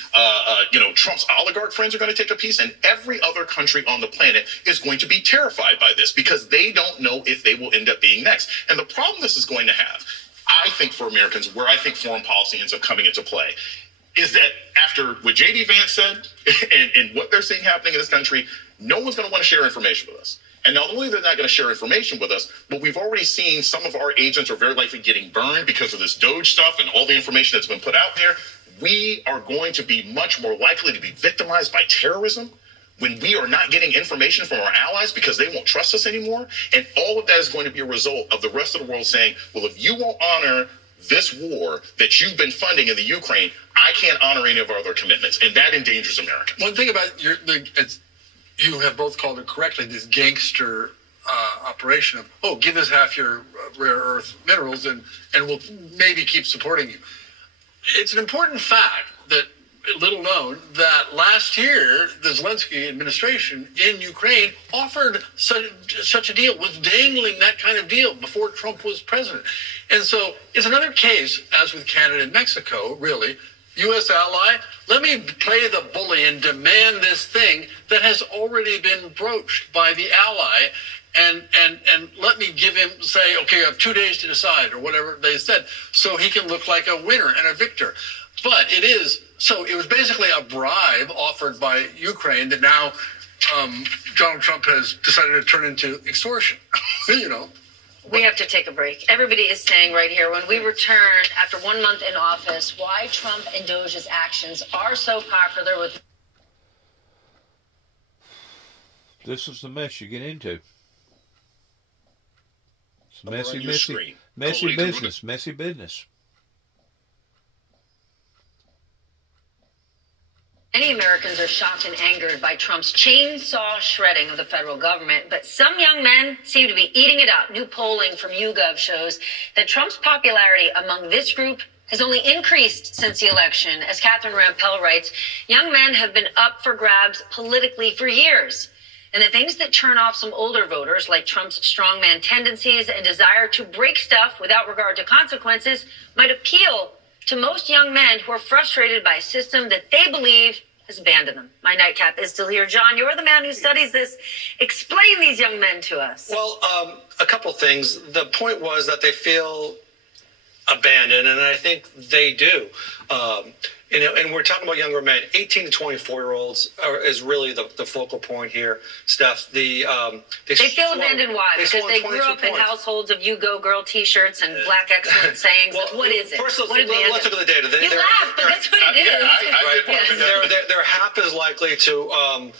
Trump's oligarch friends are going to take a piece, and every other country on the planet is going to be terrified by this because they don't know if they will end up being next. And the problem this is going to have, I think, for Americans, where I think foreign policy ends up coming into play, is that after what J.D. Vance said and what they're seeing happening in this country, no one's going to want to share information with us. And not only they're not going to share information with us, but we've already seen some of our agents are very likely getting burned because of this Doge stuff and all the information that's been put out there. We are going to be much more likely to be victimized by terrorism when we are not getting information from our allies because they won't trust us anymore. And all of that is going to be a result of the rest of the world saying, well, if you won't honor this war that you've been funding in the Ukraine, I can't honor any of our other commitments. And that endangers Americans. One thing about you have both called it correctly, this gangster operation of, give us half your rare earth minerals and we'll maybe keep supporting you. It's an important fact that, little known, that last year the Zelensky administration in Ukraine offered such a deal, was dangling that kind of deal before Trump was president. And so it's another case, as with Canada and Mexico, really, U.S. ally, let me play the bully and demand this thing that has already been broached by the ally, and let me give him, say, okay, you have 2 days to decide, or whatever they said, so he can look like a winner and a victor. But it was basically a bribe offered by Ukraine that now Donald Trump has decided to turn into extortion, We have to take a break. Everybody is saying right here, when we return after 1 month in office, why Trump and Doge's actions are so popular with... This is the mess you get into. It's Number on your screen. messy Totally business, messy business. Many Americans are shocked and angered by Trump's chainsaw shredding of the federal government, but some young men seem to be eating it up. New polling from YouGov shows that Trump's popularity among this group has only increased since the election. As Catherine Rampell writes, young men have been up for grabs politically for years. And the things that turn off some older voters, like Trump's strongman tendencies and desire to break stuff without regard to consequences, might appeal to most young men who are frustrated by a system that they believe has abandoned them. My nightcap is still here. John, you're the man who studies this. Explain these young men to us. Well, a couple things. The point was that they feel abandoned, and I think they do. And we're talking about younger men. 18 to 24-year-olds is really the focal point here, Steph. They feel abandoned. Why? Because they grew up in households of "You Go Girl" T-shirts and Black excellence sayings. Well, what is it? First, let's look at the data. You laugh, but that's what it is. They're half as likely to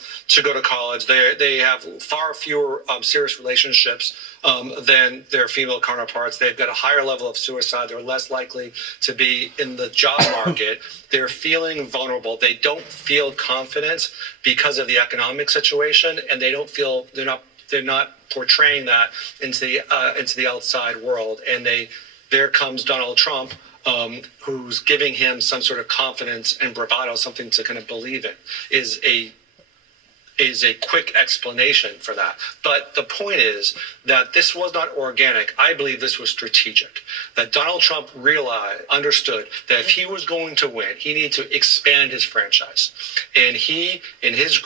go to college. They have far fewer serious relationships than their female counterparts. They've got a higher level of suicide. They're less likely to be in the job market. They're feeling vulnerable. They don't feel confidence because of the economic situation, and they don't feel they're not portraying that into the outside world. And there comes Donald Trump, who's giving him some sort of confidence and bravado, something to kind of believe in, is a quick explanation for that. But the point is that this was not organic. I believe this was strategic. That Donald Trump understood that if he was going to win, he needed to expand his franchise. And he, in his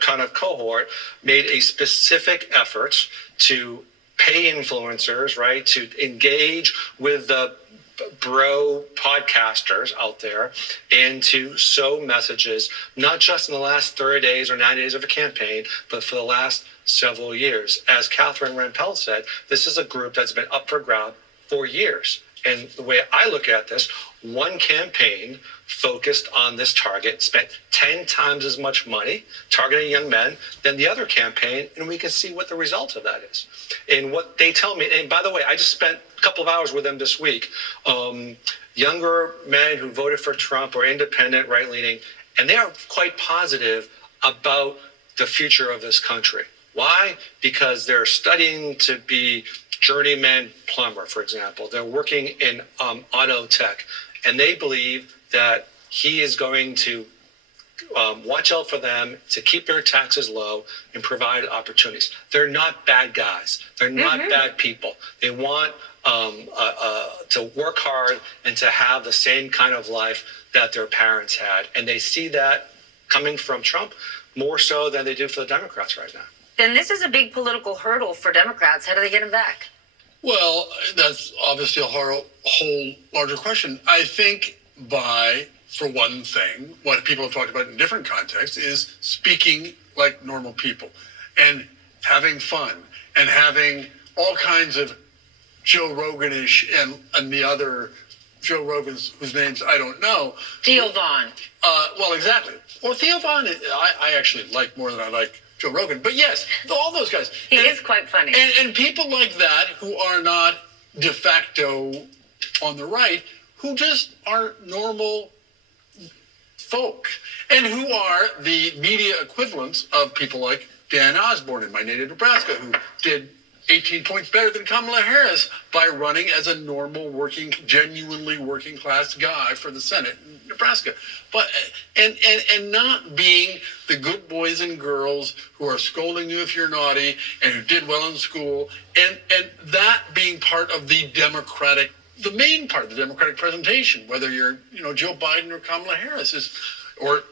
kind of cohort, made a specific effort to pay influencers, right, to engage with the bro podcasters out there and to sow messages, not just in the last 30 days or 90 days of a campaign, but for the last several years. As Catherine Rampell said, this is a group that's been up for grab for years. And the way I look at this, one campaign focused on this target spent 10 times as much money targeting young men than the other campaign, and we can see what the result of that is. And what they tell me, and by the way, I just spent a couple of hours with them this week, younger men who voted for Trump or independent, right-leaning, and they are quite positive about the future of this country. Why? Because they're studying to be journeyman plumber, for example. They're working in auto tech, and they believe that he is going to watch out for them to keep their taxes low and provide opportunities. They're not bad guys. They're not bad people. They want to work hard and to have the same kind of life that their parents had. And they see that coming from Trump more so than they do for the Democrats right now. Then this is a big political hurdle for Democrats. How do they get him back? Well, that's obviously a whole larger question. I think by, for one thing, what people have talked about in different contexts is speaking like normal people and having fun and having all kinds of Joe Roganish and the other Joe Rogans whose names I don't know. Theo Vaughn. Well, exactly. Well, Theo Vaughn, I actually like more than I like Joe Rogan. But yes, all those guys. He is quite funny. And people like that who are not de facto on the right, who just are normal folk, and who are the media equivalents of people like Dan Osborne in my native Nebraska, who did 18 points better than Kamala Harris by running as a normal genuinely working class guy for the Senate in Nebraska. But and not being the good boys and girls who are scolding you if you're naughty and who did well in school, and that being part of the main part of the Democratic presentation, whether you're Joe Biden or Kamala Harris or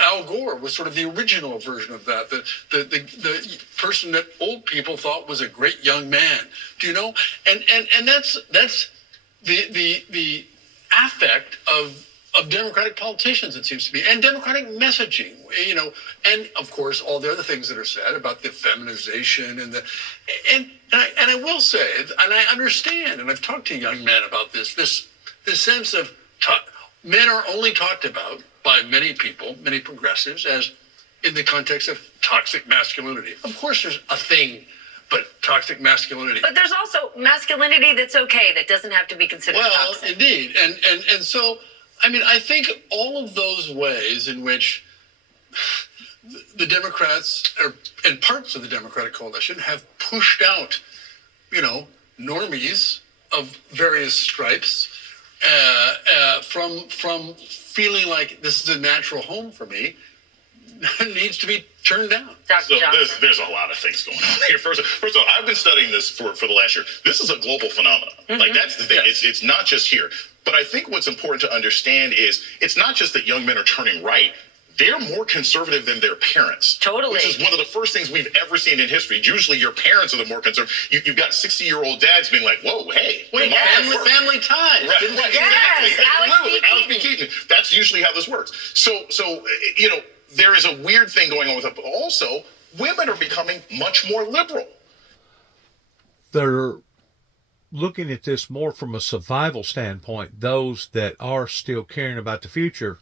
Al Gore was sort of the original version of that. The person that old people thought was a great young man. Do you know? And that's the affect of Democratic politicians, it seems to me, and Democratic messaging. And of course all the other things that are said about the feminization and I will say, and I understand, and I've talked to young men about this sense of men are only talked about by many people, many progressives, as in the context of toxic masculinity. Of course there's a thing, but toxic masculinity. But there's also masculinity that's okay, that doesn't have to be considered toxic. Well, indeed. And so, I mean, I think all of those ways in which the Democrats and parts of the Democratic coalition have pushed out, normies of various stripes from feeling like this is a natural home for me needs to be turned down. So there's a lot of things going on here. First of all, I've been studying this for the last year. This is a global phenomenon. Mm-hmm. Like, that's the thing. Yes. It's not just here. But I think what's important to understand is it's not just that young men are turning right. They're more conservative than their parents. Totally. Which is one of the first things we've ever seen in history. Usually your parents are the more conservative. You've got 60-year-old dads being like, whoa, hey. Wait, family ties. Right, Yes, exactly. Alex B. Keaton. That's usually how this works. So there is a weird thing going on with it. But also, women are becoming much more liberal. They're looking at this more from a survival standpoint, those that are still caring about the future,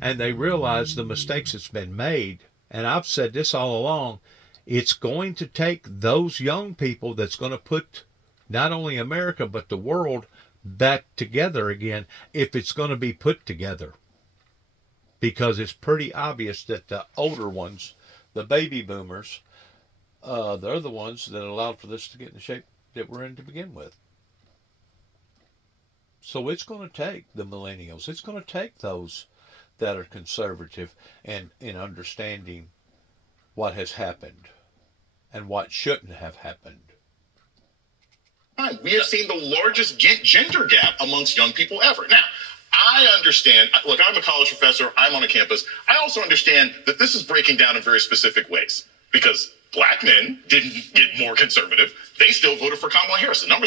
and they realize the mistakes that's been made. And I've said this all along, it's going to take those young people that's going to put not only America but the world back together again, if it's going to be put together. Because it's pretty obvious that the older ones, the baby boomers, they're the ones that allowed for this to get in the shape that we're in to begin with. So it's going to take the millennials, it's going to take those that are conservative and in understanding what has happened and what shouldn't have happened. We have seen the largest gender gap amongst young people ever. Now, I understand, look, I'm a college professor, I'm on a campus. I also understand that this is breaking down in very specific ways because black men didn't get more conservative. They still voted for Kamala Harris. The numbers